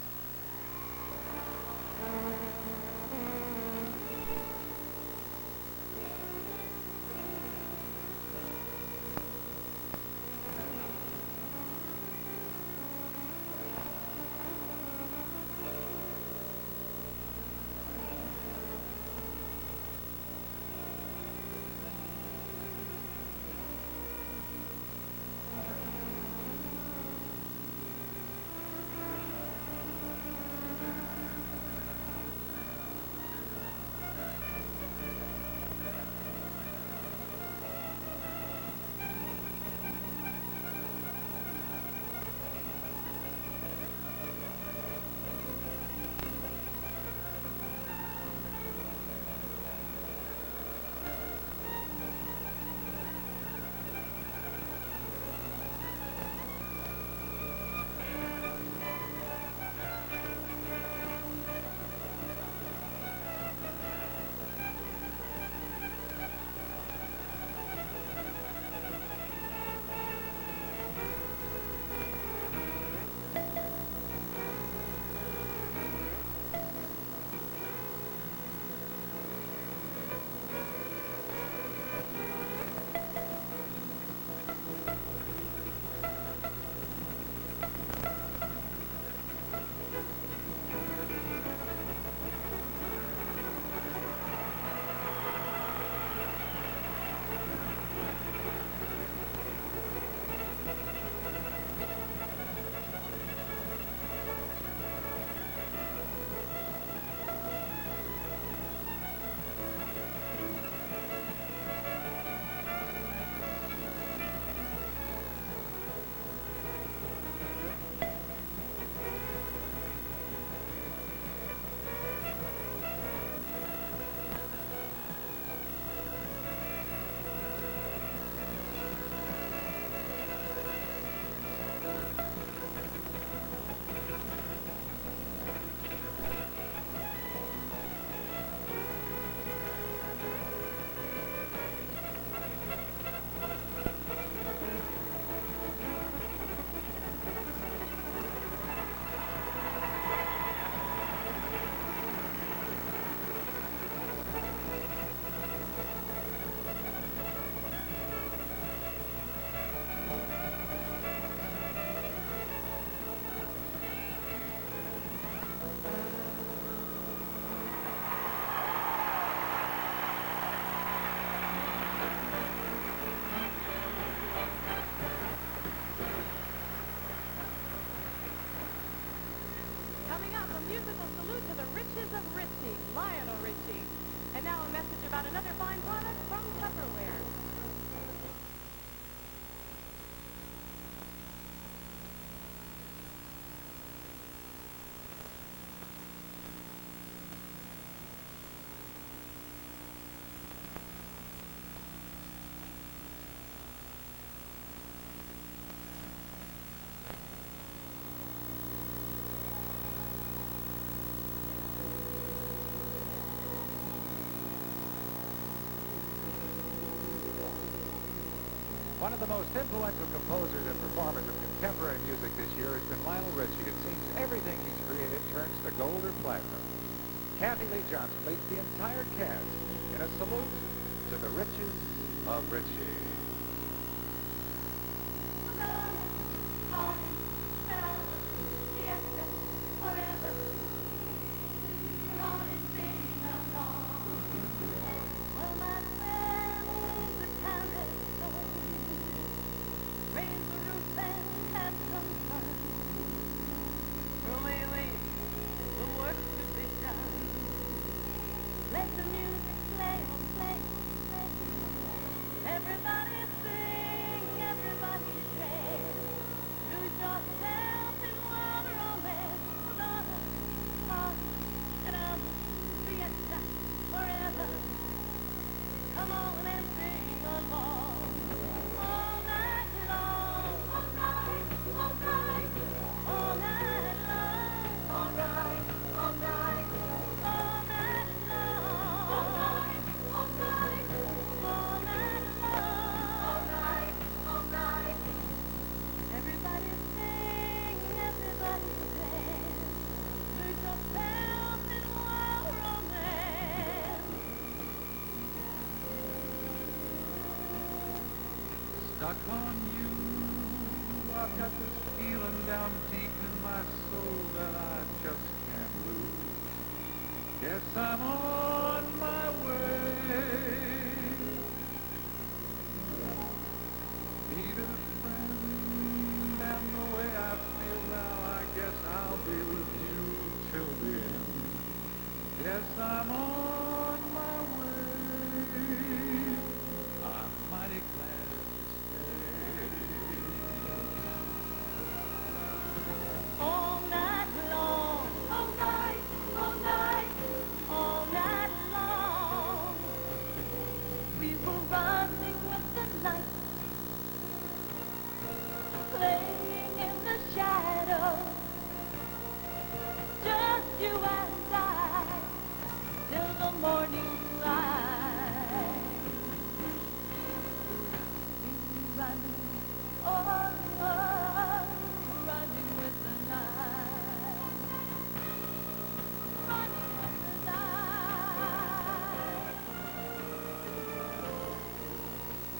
Coming up, a musical salute to the riches of Ritchie, Lionel Richie. And now a message about another fine product from Tupperware. One of the most influential composers and performers of contemporary music this year has been Lionel Richie. It seems everything he's created turns to gold or platinum. Kathy Lee Johnson leads the entire cast in a salute to the riches of Richie. Let the music play, play, play. Everybody stuck on you. I've got this feeling down deep in my soul that I just can't lose. Guess I'm on my way. Need a friend, and the way I feel now, I guess I'll be with you till the end. Yes, I'm on my way. I'm mighty glad to stay. All night long, all night, all night, all night long, we were running with the night, playing in the shadows, just you and I, till the morning light. We run, running with the night, running with the night.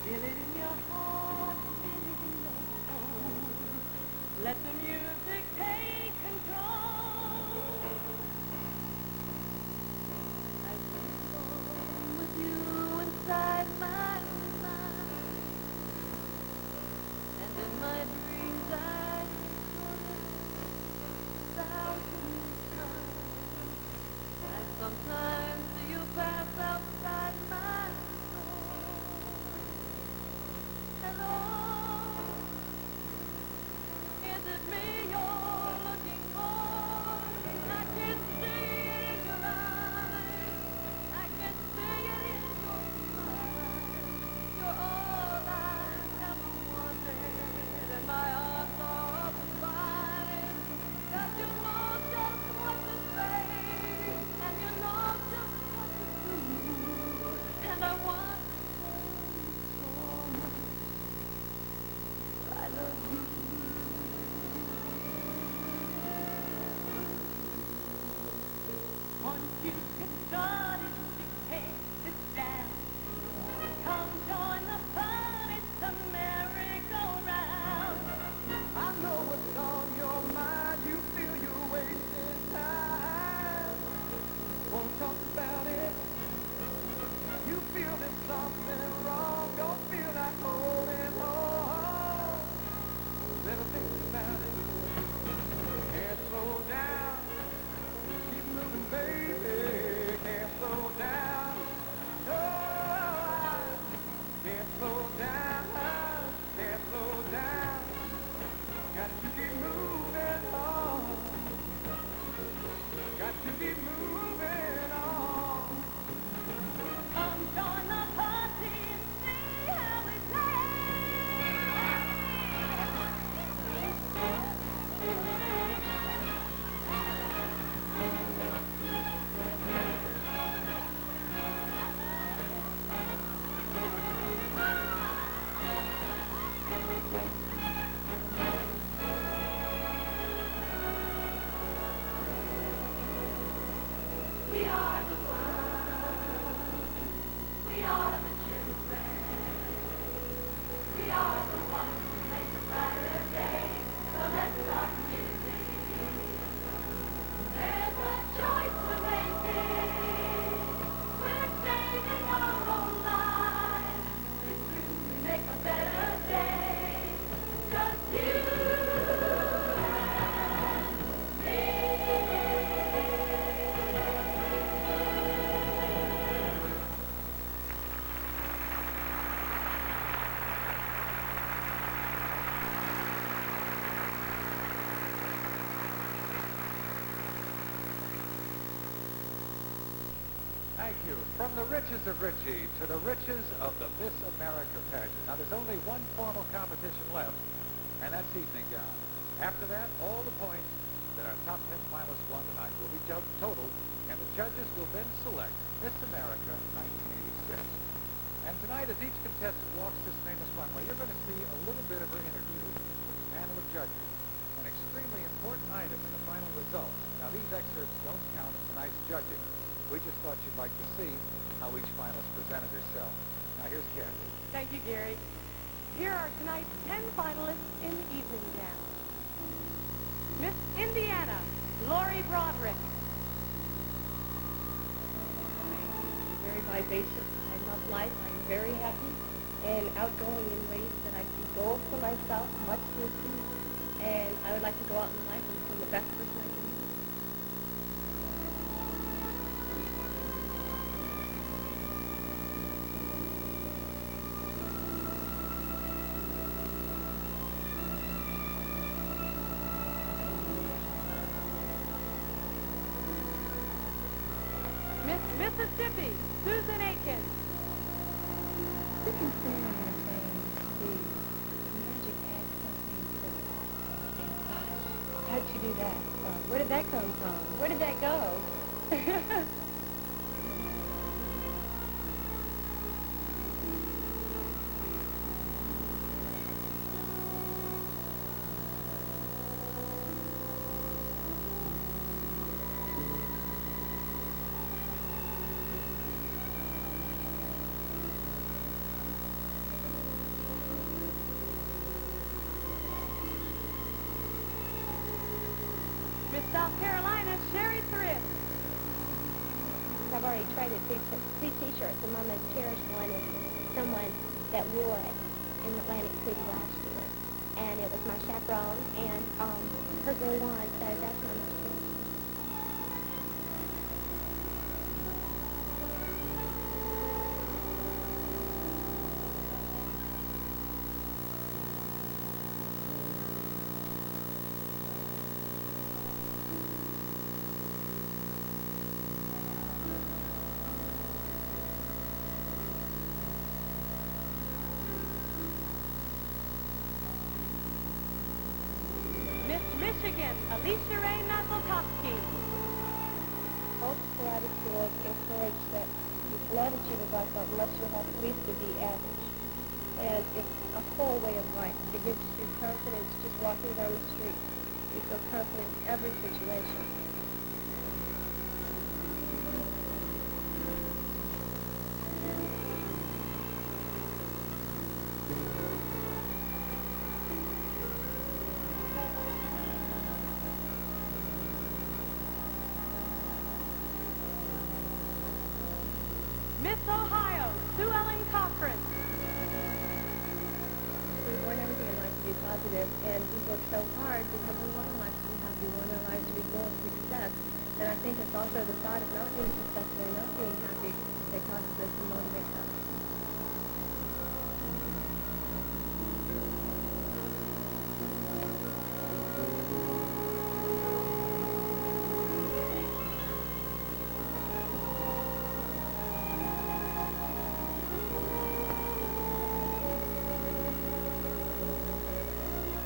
Feel it in your heart, feel it in your soul. Let the music take control. I go with you inside my mind, and in my dreams I thousand times. And sometimes see you pass outside my door. Hello, is it me you're looking for? I can see it in your eyes. I can see it in your smile. You're all I ever wanted, and my arms are open wide. 'Cause you know just what to say, and you know just what to do, and I want to tell you so much. I love you. Once you get started, you can't sit down. Come join the fun, it's a merry-go-round. I know what's on your mind. You feel you're wasting time. Won't talk about it. You feel there's something wrong. Don't feel like holding on. Never think about it. Can't slow down. Keep moving, baby. Can't slow down. No, I can't slow down. Can't slow down. Got to keep moving on. Got to keep moving on. Come join the party and see how we play. We are the world. We are the children. We are the ones who make a brighter day. So let's start music. There's a choice we're making. We're saving our own lives. It's true, we make a better day. Just you and me. Thank you. From the riches of Richie to the riches of the Miss America pageant. Now, there's only one formal competition left, and that's evening gown. After that, all the points that our top 10 finalists won tonight will be totaled, and the judges will then select Miss America 1986. And tonight, as each contestant walks this famous runway, you're going to see a little bit of her interview with a panel of judges, an extremely important item in the final result. Now, these excerpts don't count in tonight's judging. We just thought you'd like to see how each finalist presented herself. Now, here's Kathy. Thank you, Gary. Here are tonight's 10 finalists in the evening gown. Miss Indiana, Lori Broderick. I'm very vivacious. I love life. I'm very happy and outgoing in ways that I see goals for myself, much to achieve. And I would like to go out in life and become the best person I can be. Miss Mississippi, Susan Aiken. You can sing and entertain, speak. Magic adds something to it. And gosh, how'd you do that? Where did that come from? Where did that go? Miss South Carolina, Sherry Thrift. I've already traded two T-shirts, and my most cherished one is someone that wore it in Atlantic City last year. And it was my chaperone and her girl won, so that's my most cherished one. Miss Michigan, Alicia Ray Mazelkowski. Most karate schools encourage that you cannot achieve a black belt unless you have at least to be average. And it's a whole way of life. It gives you confidence just walking down the street. You feel confident in every situation. Miss Ohio, Sue Ellen Cochran. We want everything in life to be positive, and we work so hard because we want our lives to be happy, we want our lives to be full of success. And I think it's also the thought of not being successful or not being happy that causes us and motivates us.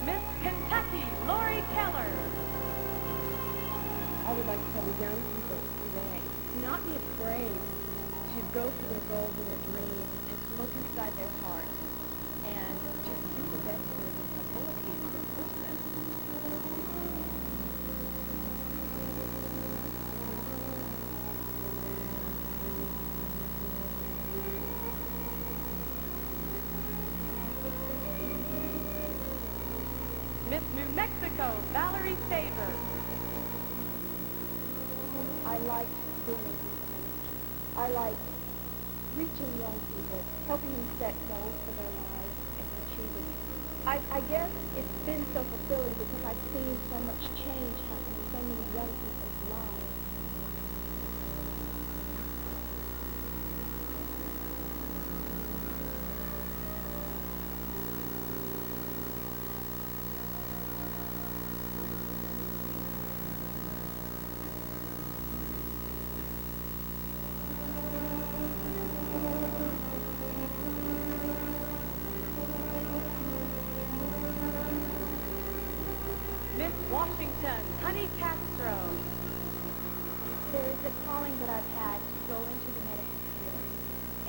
Miss Kentucky, Lori Keller. I would like to tell the young people today to not be afraid to go for their goals and their dreams and to look inside their heart and just do the best of their abilities to pursue them. Miss New Mexico, Valerie Favor. I like doing things. I like reaching young people, helping them set goals for their lives and achieving. I guess it's been so fulfilling because I've seen so much change happen in so many young people's lives. Miss Washington, Honey Castro. There is a calling that I've had to go into the medical field.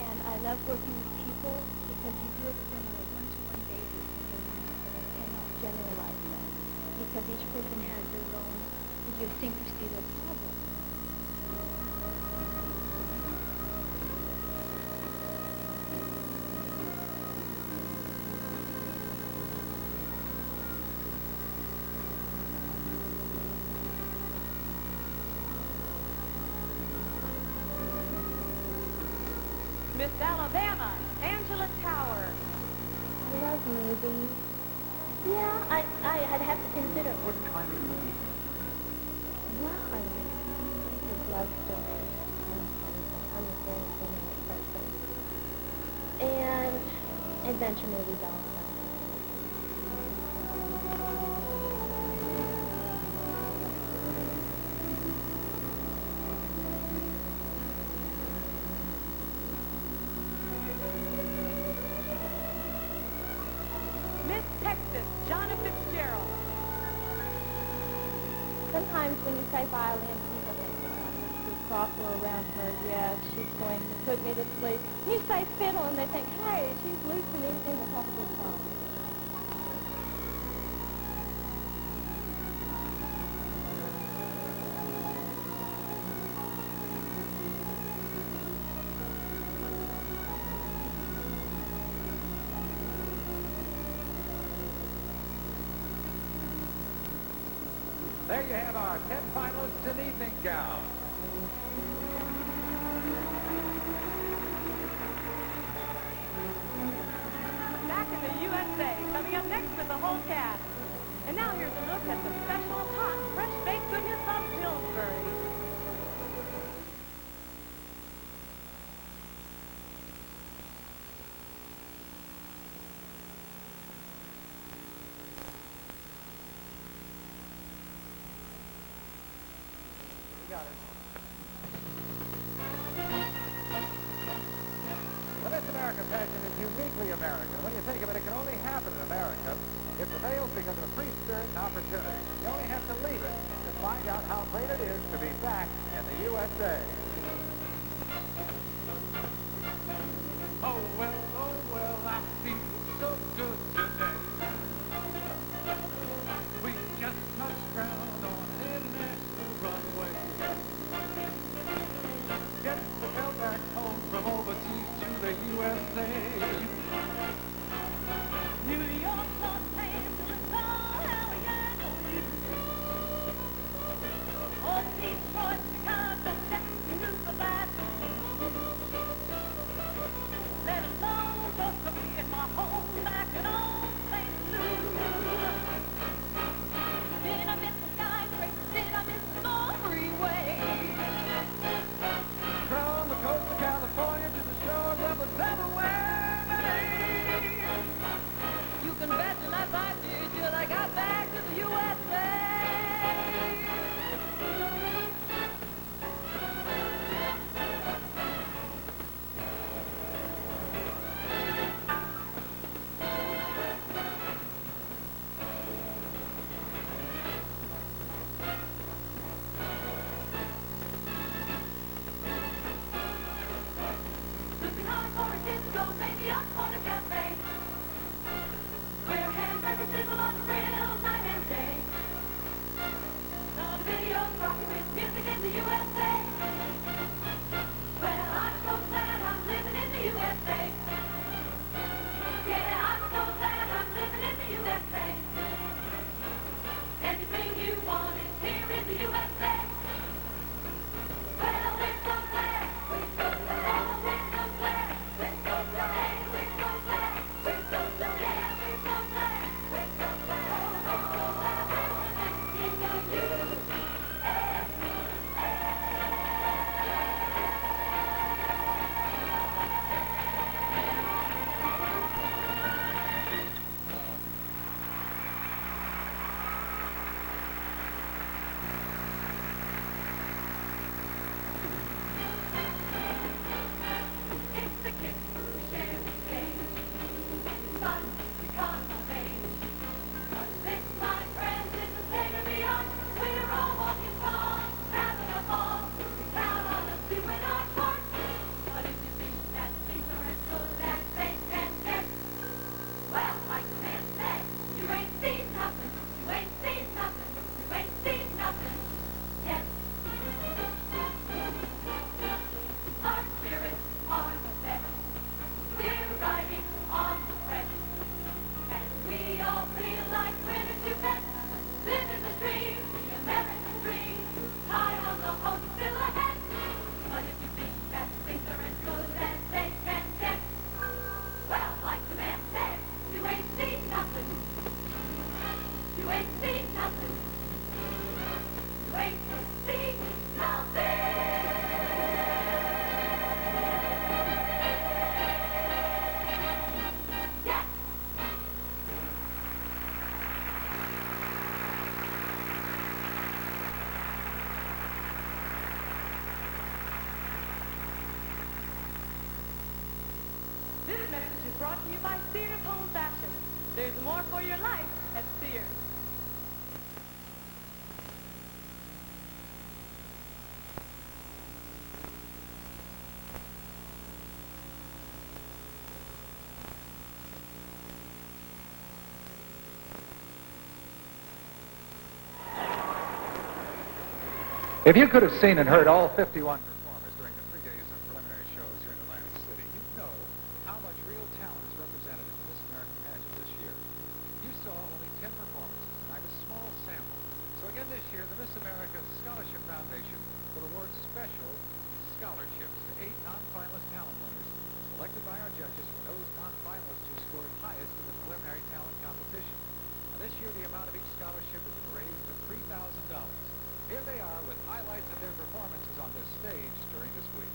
And I love working with people because you deal with them on a one-to-one basis and you cannot generalize them because each person has their own idiosyncrasy or problem. Miss Alabama, Angela Tower. I love movies. Yeah, I'd have to consider it. What kind of movie? Well, I like love stories. I'm a very romantic person. And adventure movies also. Miss Texas, Jonna Fitzgerald. Sometimes when you say violin, people think, oh, I must be proper around her. Yeah, she's going to put me to sleep. You say fiddle, and they think, hey, she's loose and easy and will have a good time. There you have our 10 finalists in evening gown. Back in the USA, coming up next with the whole cast. And now here's a look at the special hot, fresh-baked goodness of Pillsbury. Got it. The Miss America pageant is uniquely American. When you think of it, it can only happen in America. It prevails because of free spirit and opportunity. You only have to leave it to find out how great it is to be back in the USA. Oh well, I feel so good today. We just touched ground on an international runway. Getting the mail back home from overseas to the USA. New York, Los Angeles, oh, how we got on you. Oh, Detroit, Chicago, Chattanooga, Baton. Let alone go to me at my home back in old St. Louis. Did I miss the skyscraper? Did I miss the long freeway? From the coast of California to the shores of the Delaware. You can bet your life I did till I got back to the USA. Looking hard for a disco, maybe up for the cafe. Wear hamburger sizzle on the grill night and day. Some videos rocking with music in the USA. Well, I'm so glad I'm living in the USA. Yeah, I'm so glad I'm living in the USA. Anything you want is here in the USA. Well, we're so glad, we're so glad, we're so glad, we're so glad, we're You ain't seen nothing. You ain't seen nothing. Yes. This message is brought to you by Sears Home Fashion. There's more for your life at Sears. If you could have seen and heard all 51 performers during the 3 days of preliminary shows here in Atlantic City, you'd know how much real talent is represented in the Miss America pageant this year. You saw only 10 performances, and I have a small sample. So again this year, the Miss America Scholarship Foundation will award special scholarships to 8 non-finalist talent winners selected by our judges from those non-finalists who scored highest in the preliminary talent competition. Now, this year, the amount of each scholarship has been raised to $3,000. Here they are with highlights of their performances on this stage during this week.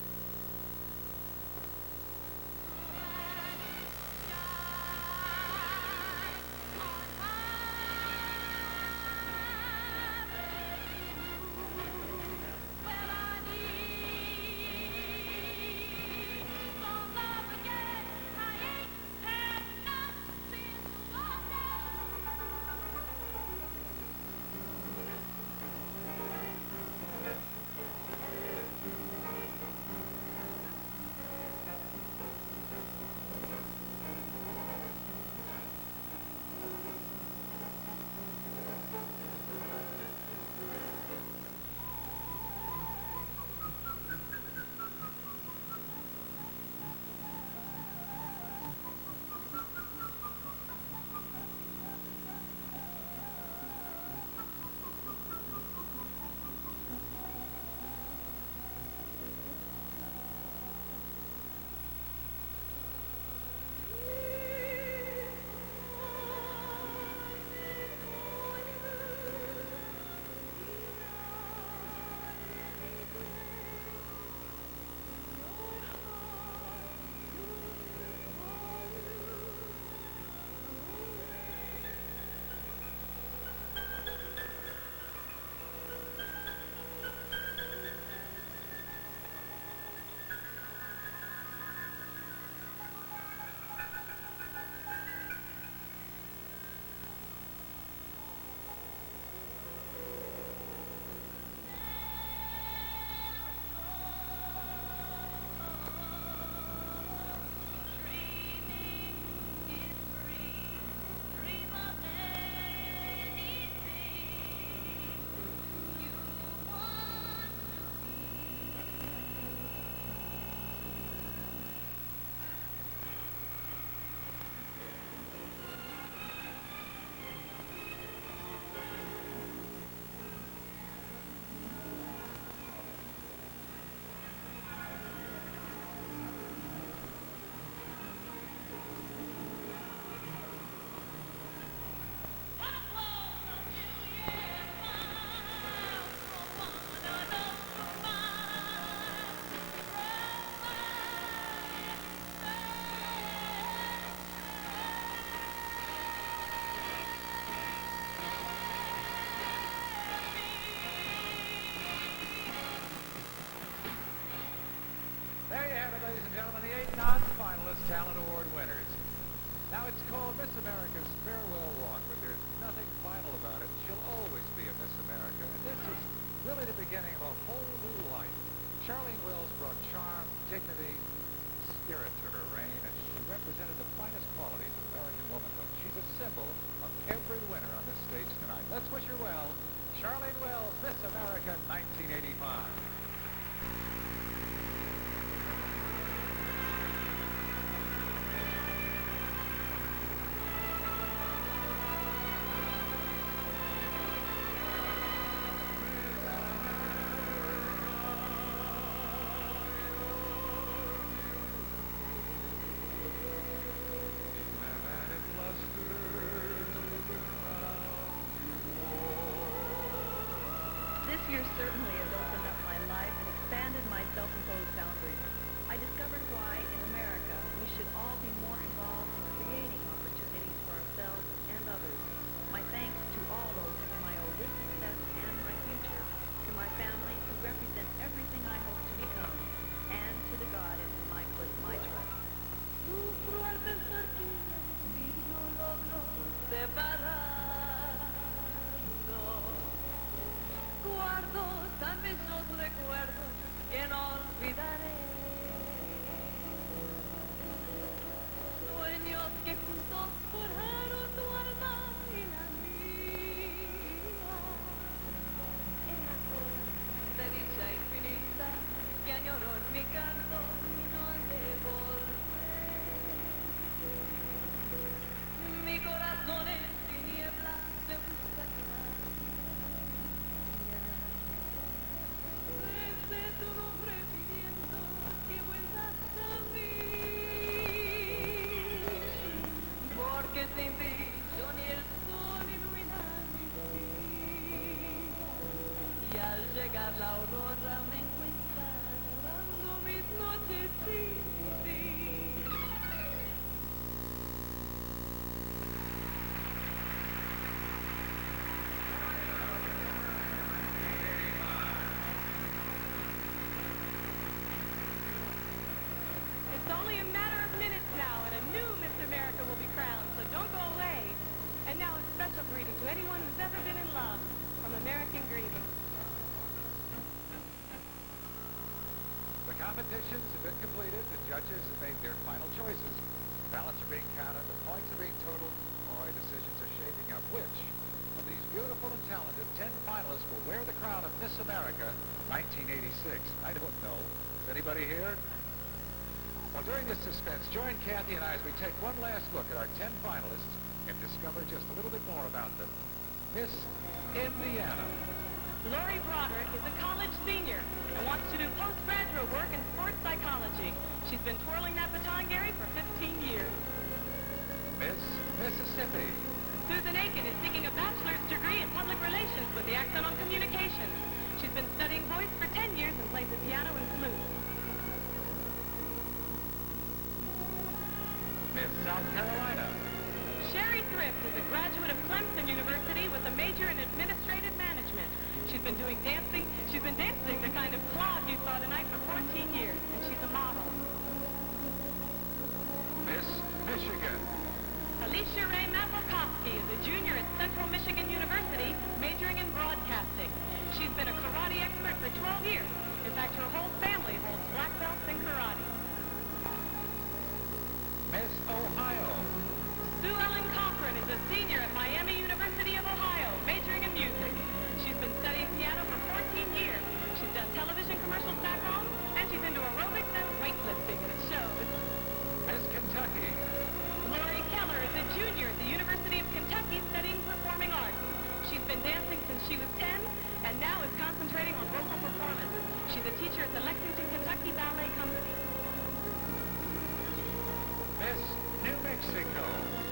There you have it, ladies and gentlemen, the 8 non-finalist Talent Award winners. Now, it's called Miss America's Farewell Walk, but there's nothing final about it. She'll always be a Miss America, and this is really the beginning of a whole new life. Charlene Wells brought charm, dignity, spirit to her reign, and she represented the finest qualities of American womanhood. She's a symbol of every winner on this stage tonight. Let's wish her well. Charlene Wells, Miss America 1985. year certainly has opened up my life and expanded my self-imposed boundaries. I discovered why, in America, we should all be more involved in creating opportunities for ourselves and others. My thanks to all those to whom I owe this success and my future, to my family who represent everything I hope to become, and to the God in whom I put my trust. Sufro al pensar que mi destino logró separarnos. Guardo tan bellos recuerdos que no olvidaré. Sueños que juntos forjaron tu alma y la mía. En las horas de dicha infinita que añoró en mi canto y no he de volver. Mi corazón en tinieblas te busca llorar. Desde tu nombre pidiendo que vuelvas a mí. Porque sin ti yo ni el sol iluminan mis días. Y al llegar la aurora me encuentra llorando mis noches sin ti. It's only a matter of minutes now, and a new Miss America will be crowned, so don't go away. And now a special greeting to anyone who's ever been in love from American Greetings. The competitions have been completed. The judges have made their final choices. Ballots are being counted. The points are being totaled. Boy, decisions are shaping up. Which of these beautiful and talented 10 finalists will wear the crown of Miss America 1986? I don't know. Is anybody here? Well, during this suspense, join Kathy and I as we take one last look at our 10 finalists and discover just a little bit more about them. Miss Indiana. Lori Broderick is a college senior and wants to do postgraduate work in sports psychology. She's been twirling that baton, Gary, for 15 years. Miss Mississippi. Susan Aiken is seeking a bachelor's degree in public relations with the accent on communications. She's been studying voice for 10 years and plays the piano and flute. Miss South Carolina. Sherry Thrift is a graduate of Clemson University with a major in administrative management. She's been doing dancing. She's been dancing the kind of clog you saw tonight for 14 years, and she's a model. Miss Michigan. Alicia Ray Mapolkowski is a junior at Central Michigan University, majoring in broadcasting. She's been a karate expert for 12 years. In fact, her whole family holds black belts in karate. Miss Ohio. Sue Ellen Cochran is a senior at Miami University of Ohio, majoring in music. She's been studying piano for 14 years. She's done television commercials back home, and she's into aerobics and weightlifting, and it shows. Miss Kentucky. Lori Keller is a junior at the University of Kentucky studying performing arts. She's been dancing since she was 10, and now is concentrating on vocal performance. She's a teacher at the Lexington, Kentucky Ballet Company. Miss New Mexico.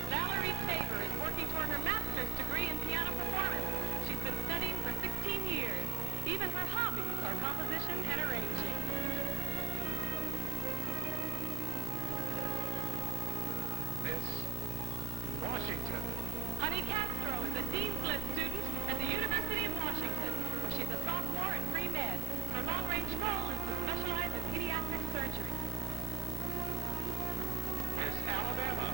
Valerie Faber is working toward her master's degree in piano performance. She's been studying for 16 years. Even her hobbies are composition and arranging. Miss Washington. Honey Castro is a Dean's List student at the University of Washington, where she's a sophomore in pre-med. Her long-range goal is to specialize in pediatric surgery. Miss Alabama.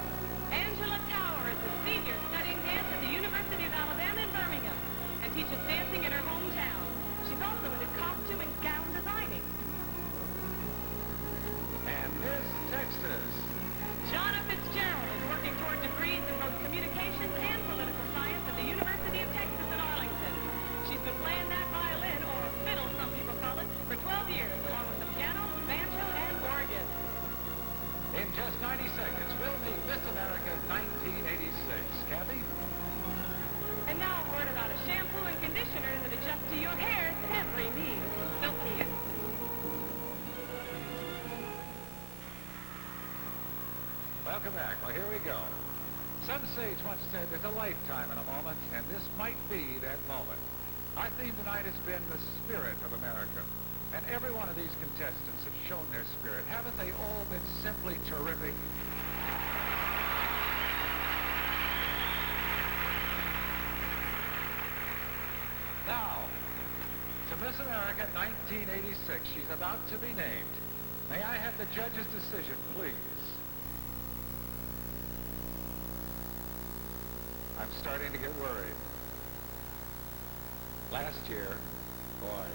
Angela Tower is a senior studying dance at the University of Alabama in Birmingham and teaches dancing in her hometown. She's also into costume and gown designing. And Miss Texas. Jonna Fitzgerald is working toward degrees in both communications and political science at the University of Texas in Arlington. She's been playing that violin, or fiddle some people call it, for 12 years, along with the piano, banjo, and organ. In just 90 seconds, we'll meet Miss America 1986. Kathy? And now a word about a shampoo and conditioner that adjusts to your hair's every need. Silky. Welcome back. Well, here we go. Some sage once said there's a lifetime in a moment, and this might be that moment. Our theme tonight has been the spirit of America. And every one of these contestants have shown their spirit. Haven't they all been simply terrific? Now, to Miss America 1986, she's about to be named. May I have the judge's decision, please? I'm starting to get worried. Last year, boy,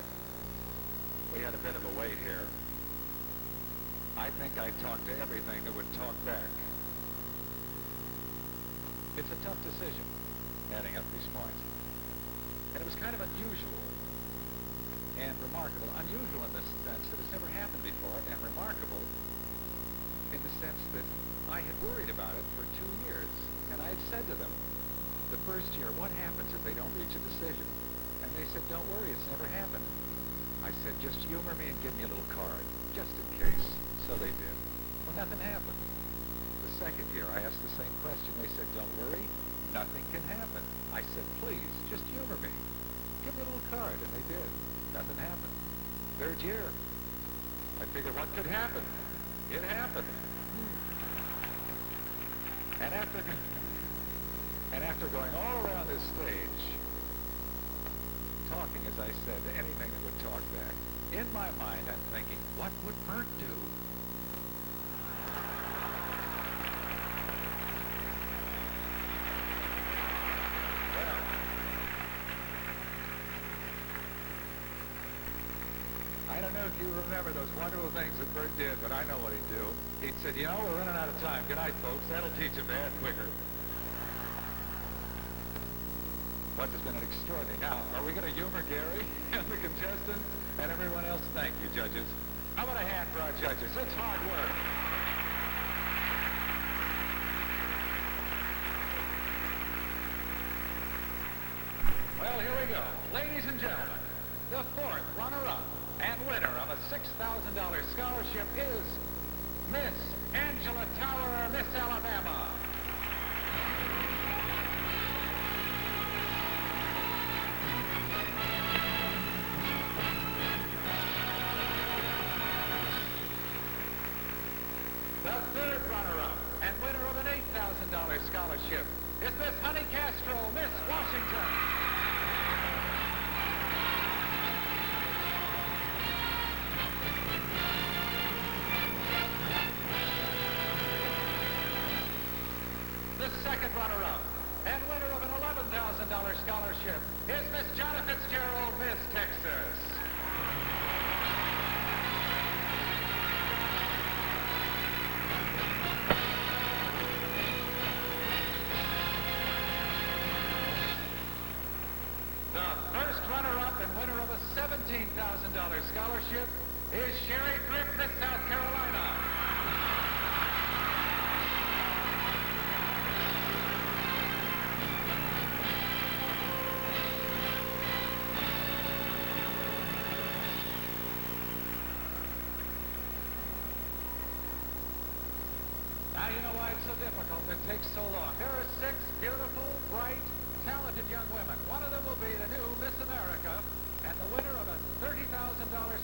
we had a bit of a wait here. I think I talked to everything that would talk back. It's a tough decision, adding up these points. And it was kind of unusual and remarkable. Unusual in the sense that it's never happened before, and remarkable in the sense that I had worried about it for 2 years. And I had said to them, the first year, what happens if they don't reach a decision? And they said, don't worry, it's never happened. I said, just humor me and give me a little card, just in case. So they did. Well, nothing happened. The second year, I asked the same question. They said, don't worry, nothing can happen. I said, please, just humor me. Give me a little card, and they did. Nothing happened. Third year, I figured what could happen? It happened. And after going all around this stage, talking, as I said, to anything that would talk back, in my mind, I'm thinking, what would Bert do? Well, I don't know if you remember those wonderful things that Bert did, but I know what he'd do. He'd said, you know, we're running out of time. Good night, folks. That'll teach them to add quicker. What has been an extraordinary. Now, are we going to humor Gary and the contestants and everyone else? Thank you, judges. How about a hand for our judges? It's hard work. Well, here we go. Ladies and gentlemen, the fourth runner-up and winner of a $6,000 scholarship is Miss Angela Tower, Miss Alabama. The third runner-up and winner of an $8,000 scholarship is Miss Honey Castro, Miss Washington. The second runner-up and winner of an $11,000 scholarship is Miss Jonna Fitzgerald, Miss Texas. Runner-up and winner of a $17,000 scholarship is Sherry Thrift, Miss South Carolina. Now you know why it's so difficult. It takes so long. There are 6 beautiful, bright, talented young women. One of them will be the new Miss America and the winner of a $30,000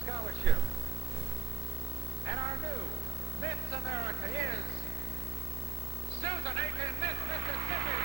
scholarship. And our new Miss America is Susan Aiken, Miss Mississippi.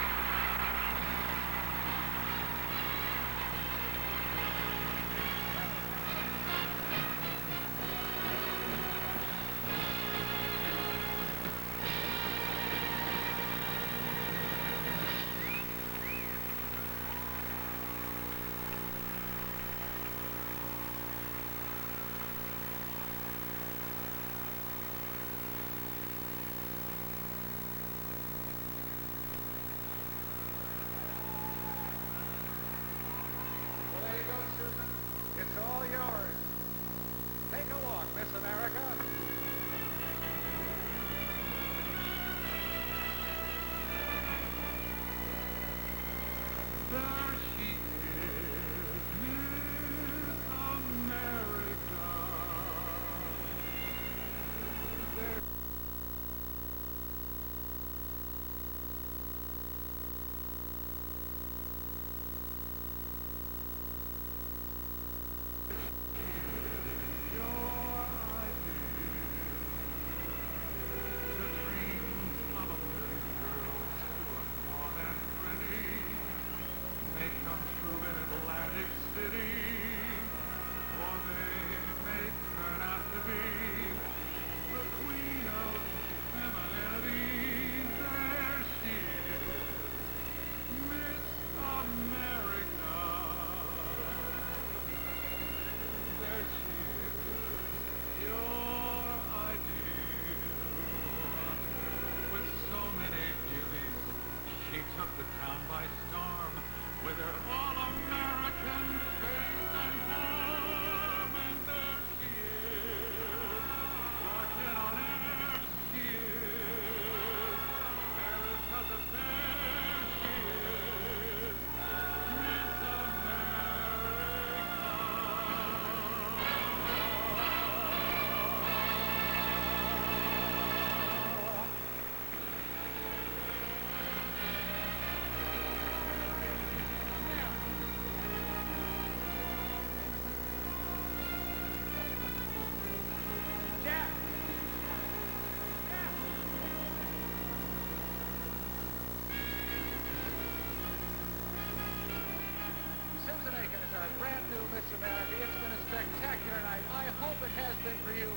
America. It's been a spectacular night. I hope it has been for you.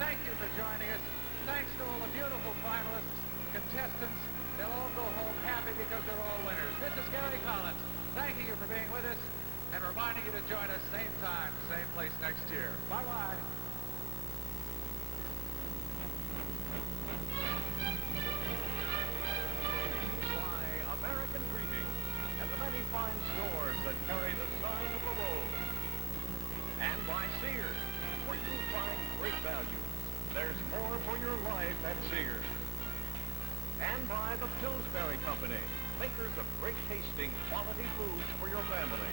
Thank you for joining us. Thanks to all the beautiful finalists, contestants. They'll all go home happy because they're all winners. This is Gary Collins, thanking you for being with us and reminding you to join us same time, same place next year. Bye-bye. By American Greetings and the many fine stores that carry the sign of the road. And by Sears, where you find great value. There's more for your life at Sears. And by the Pillsbury Company, makers of great tasting quality foods for your family.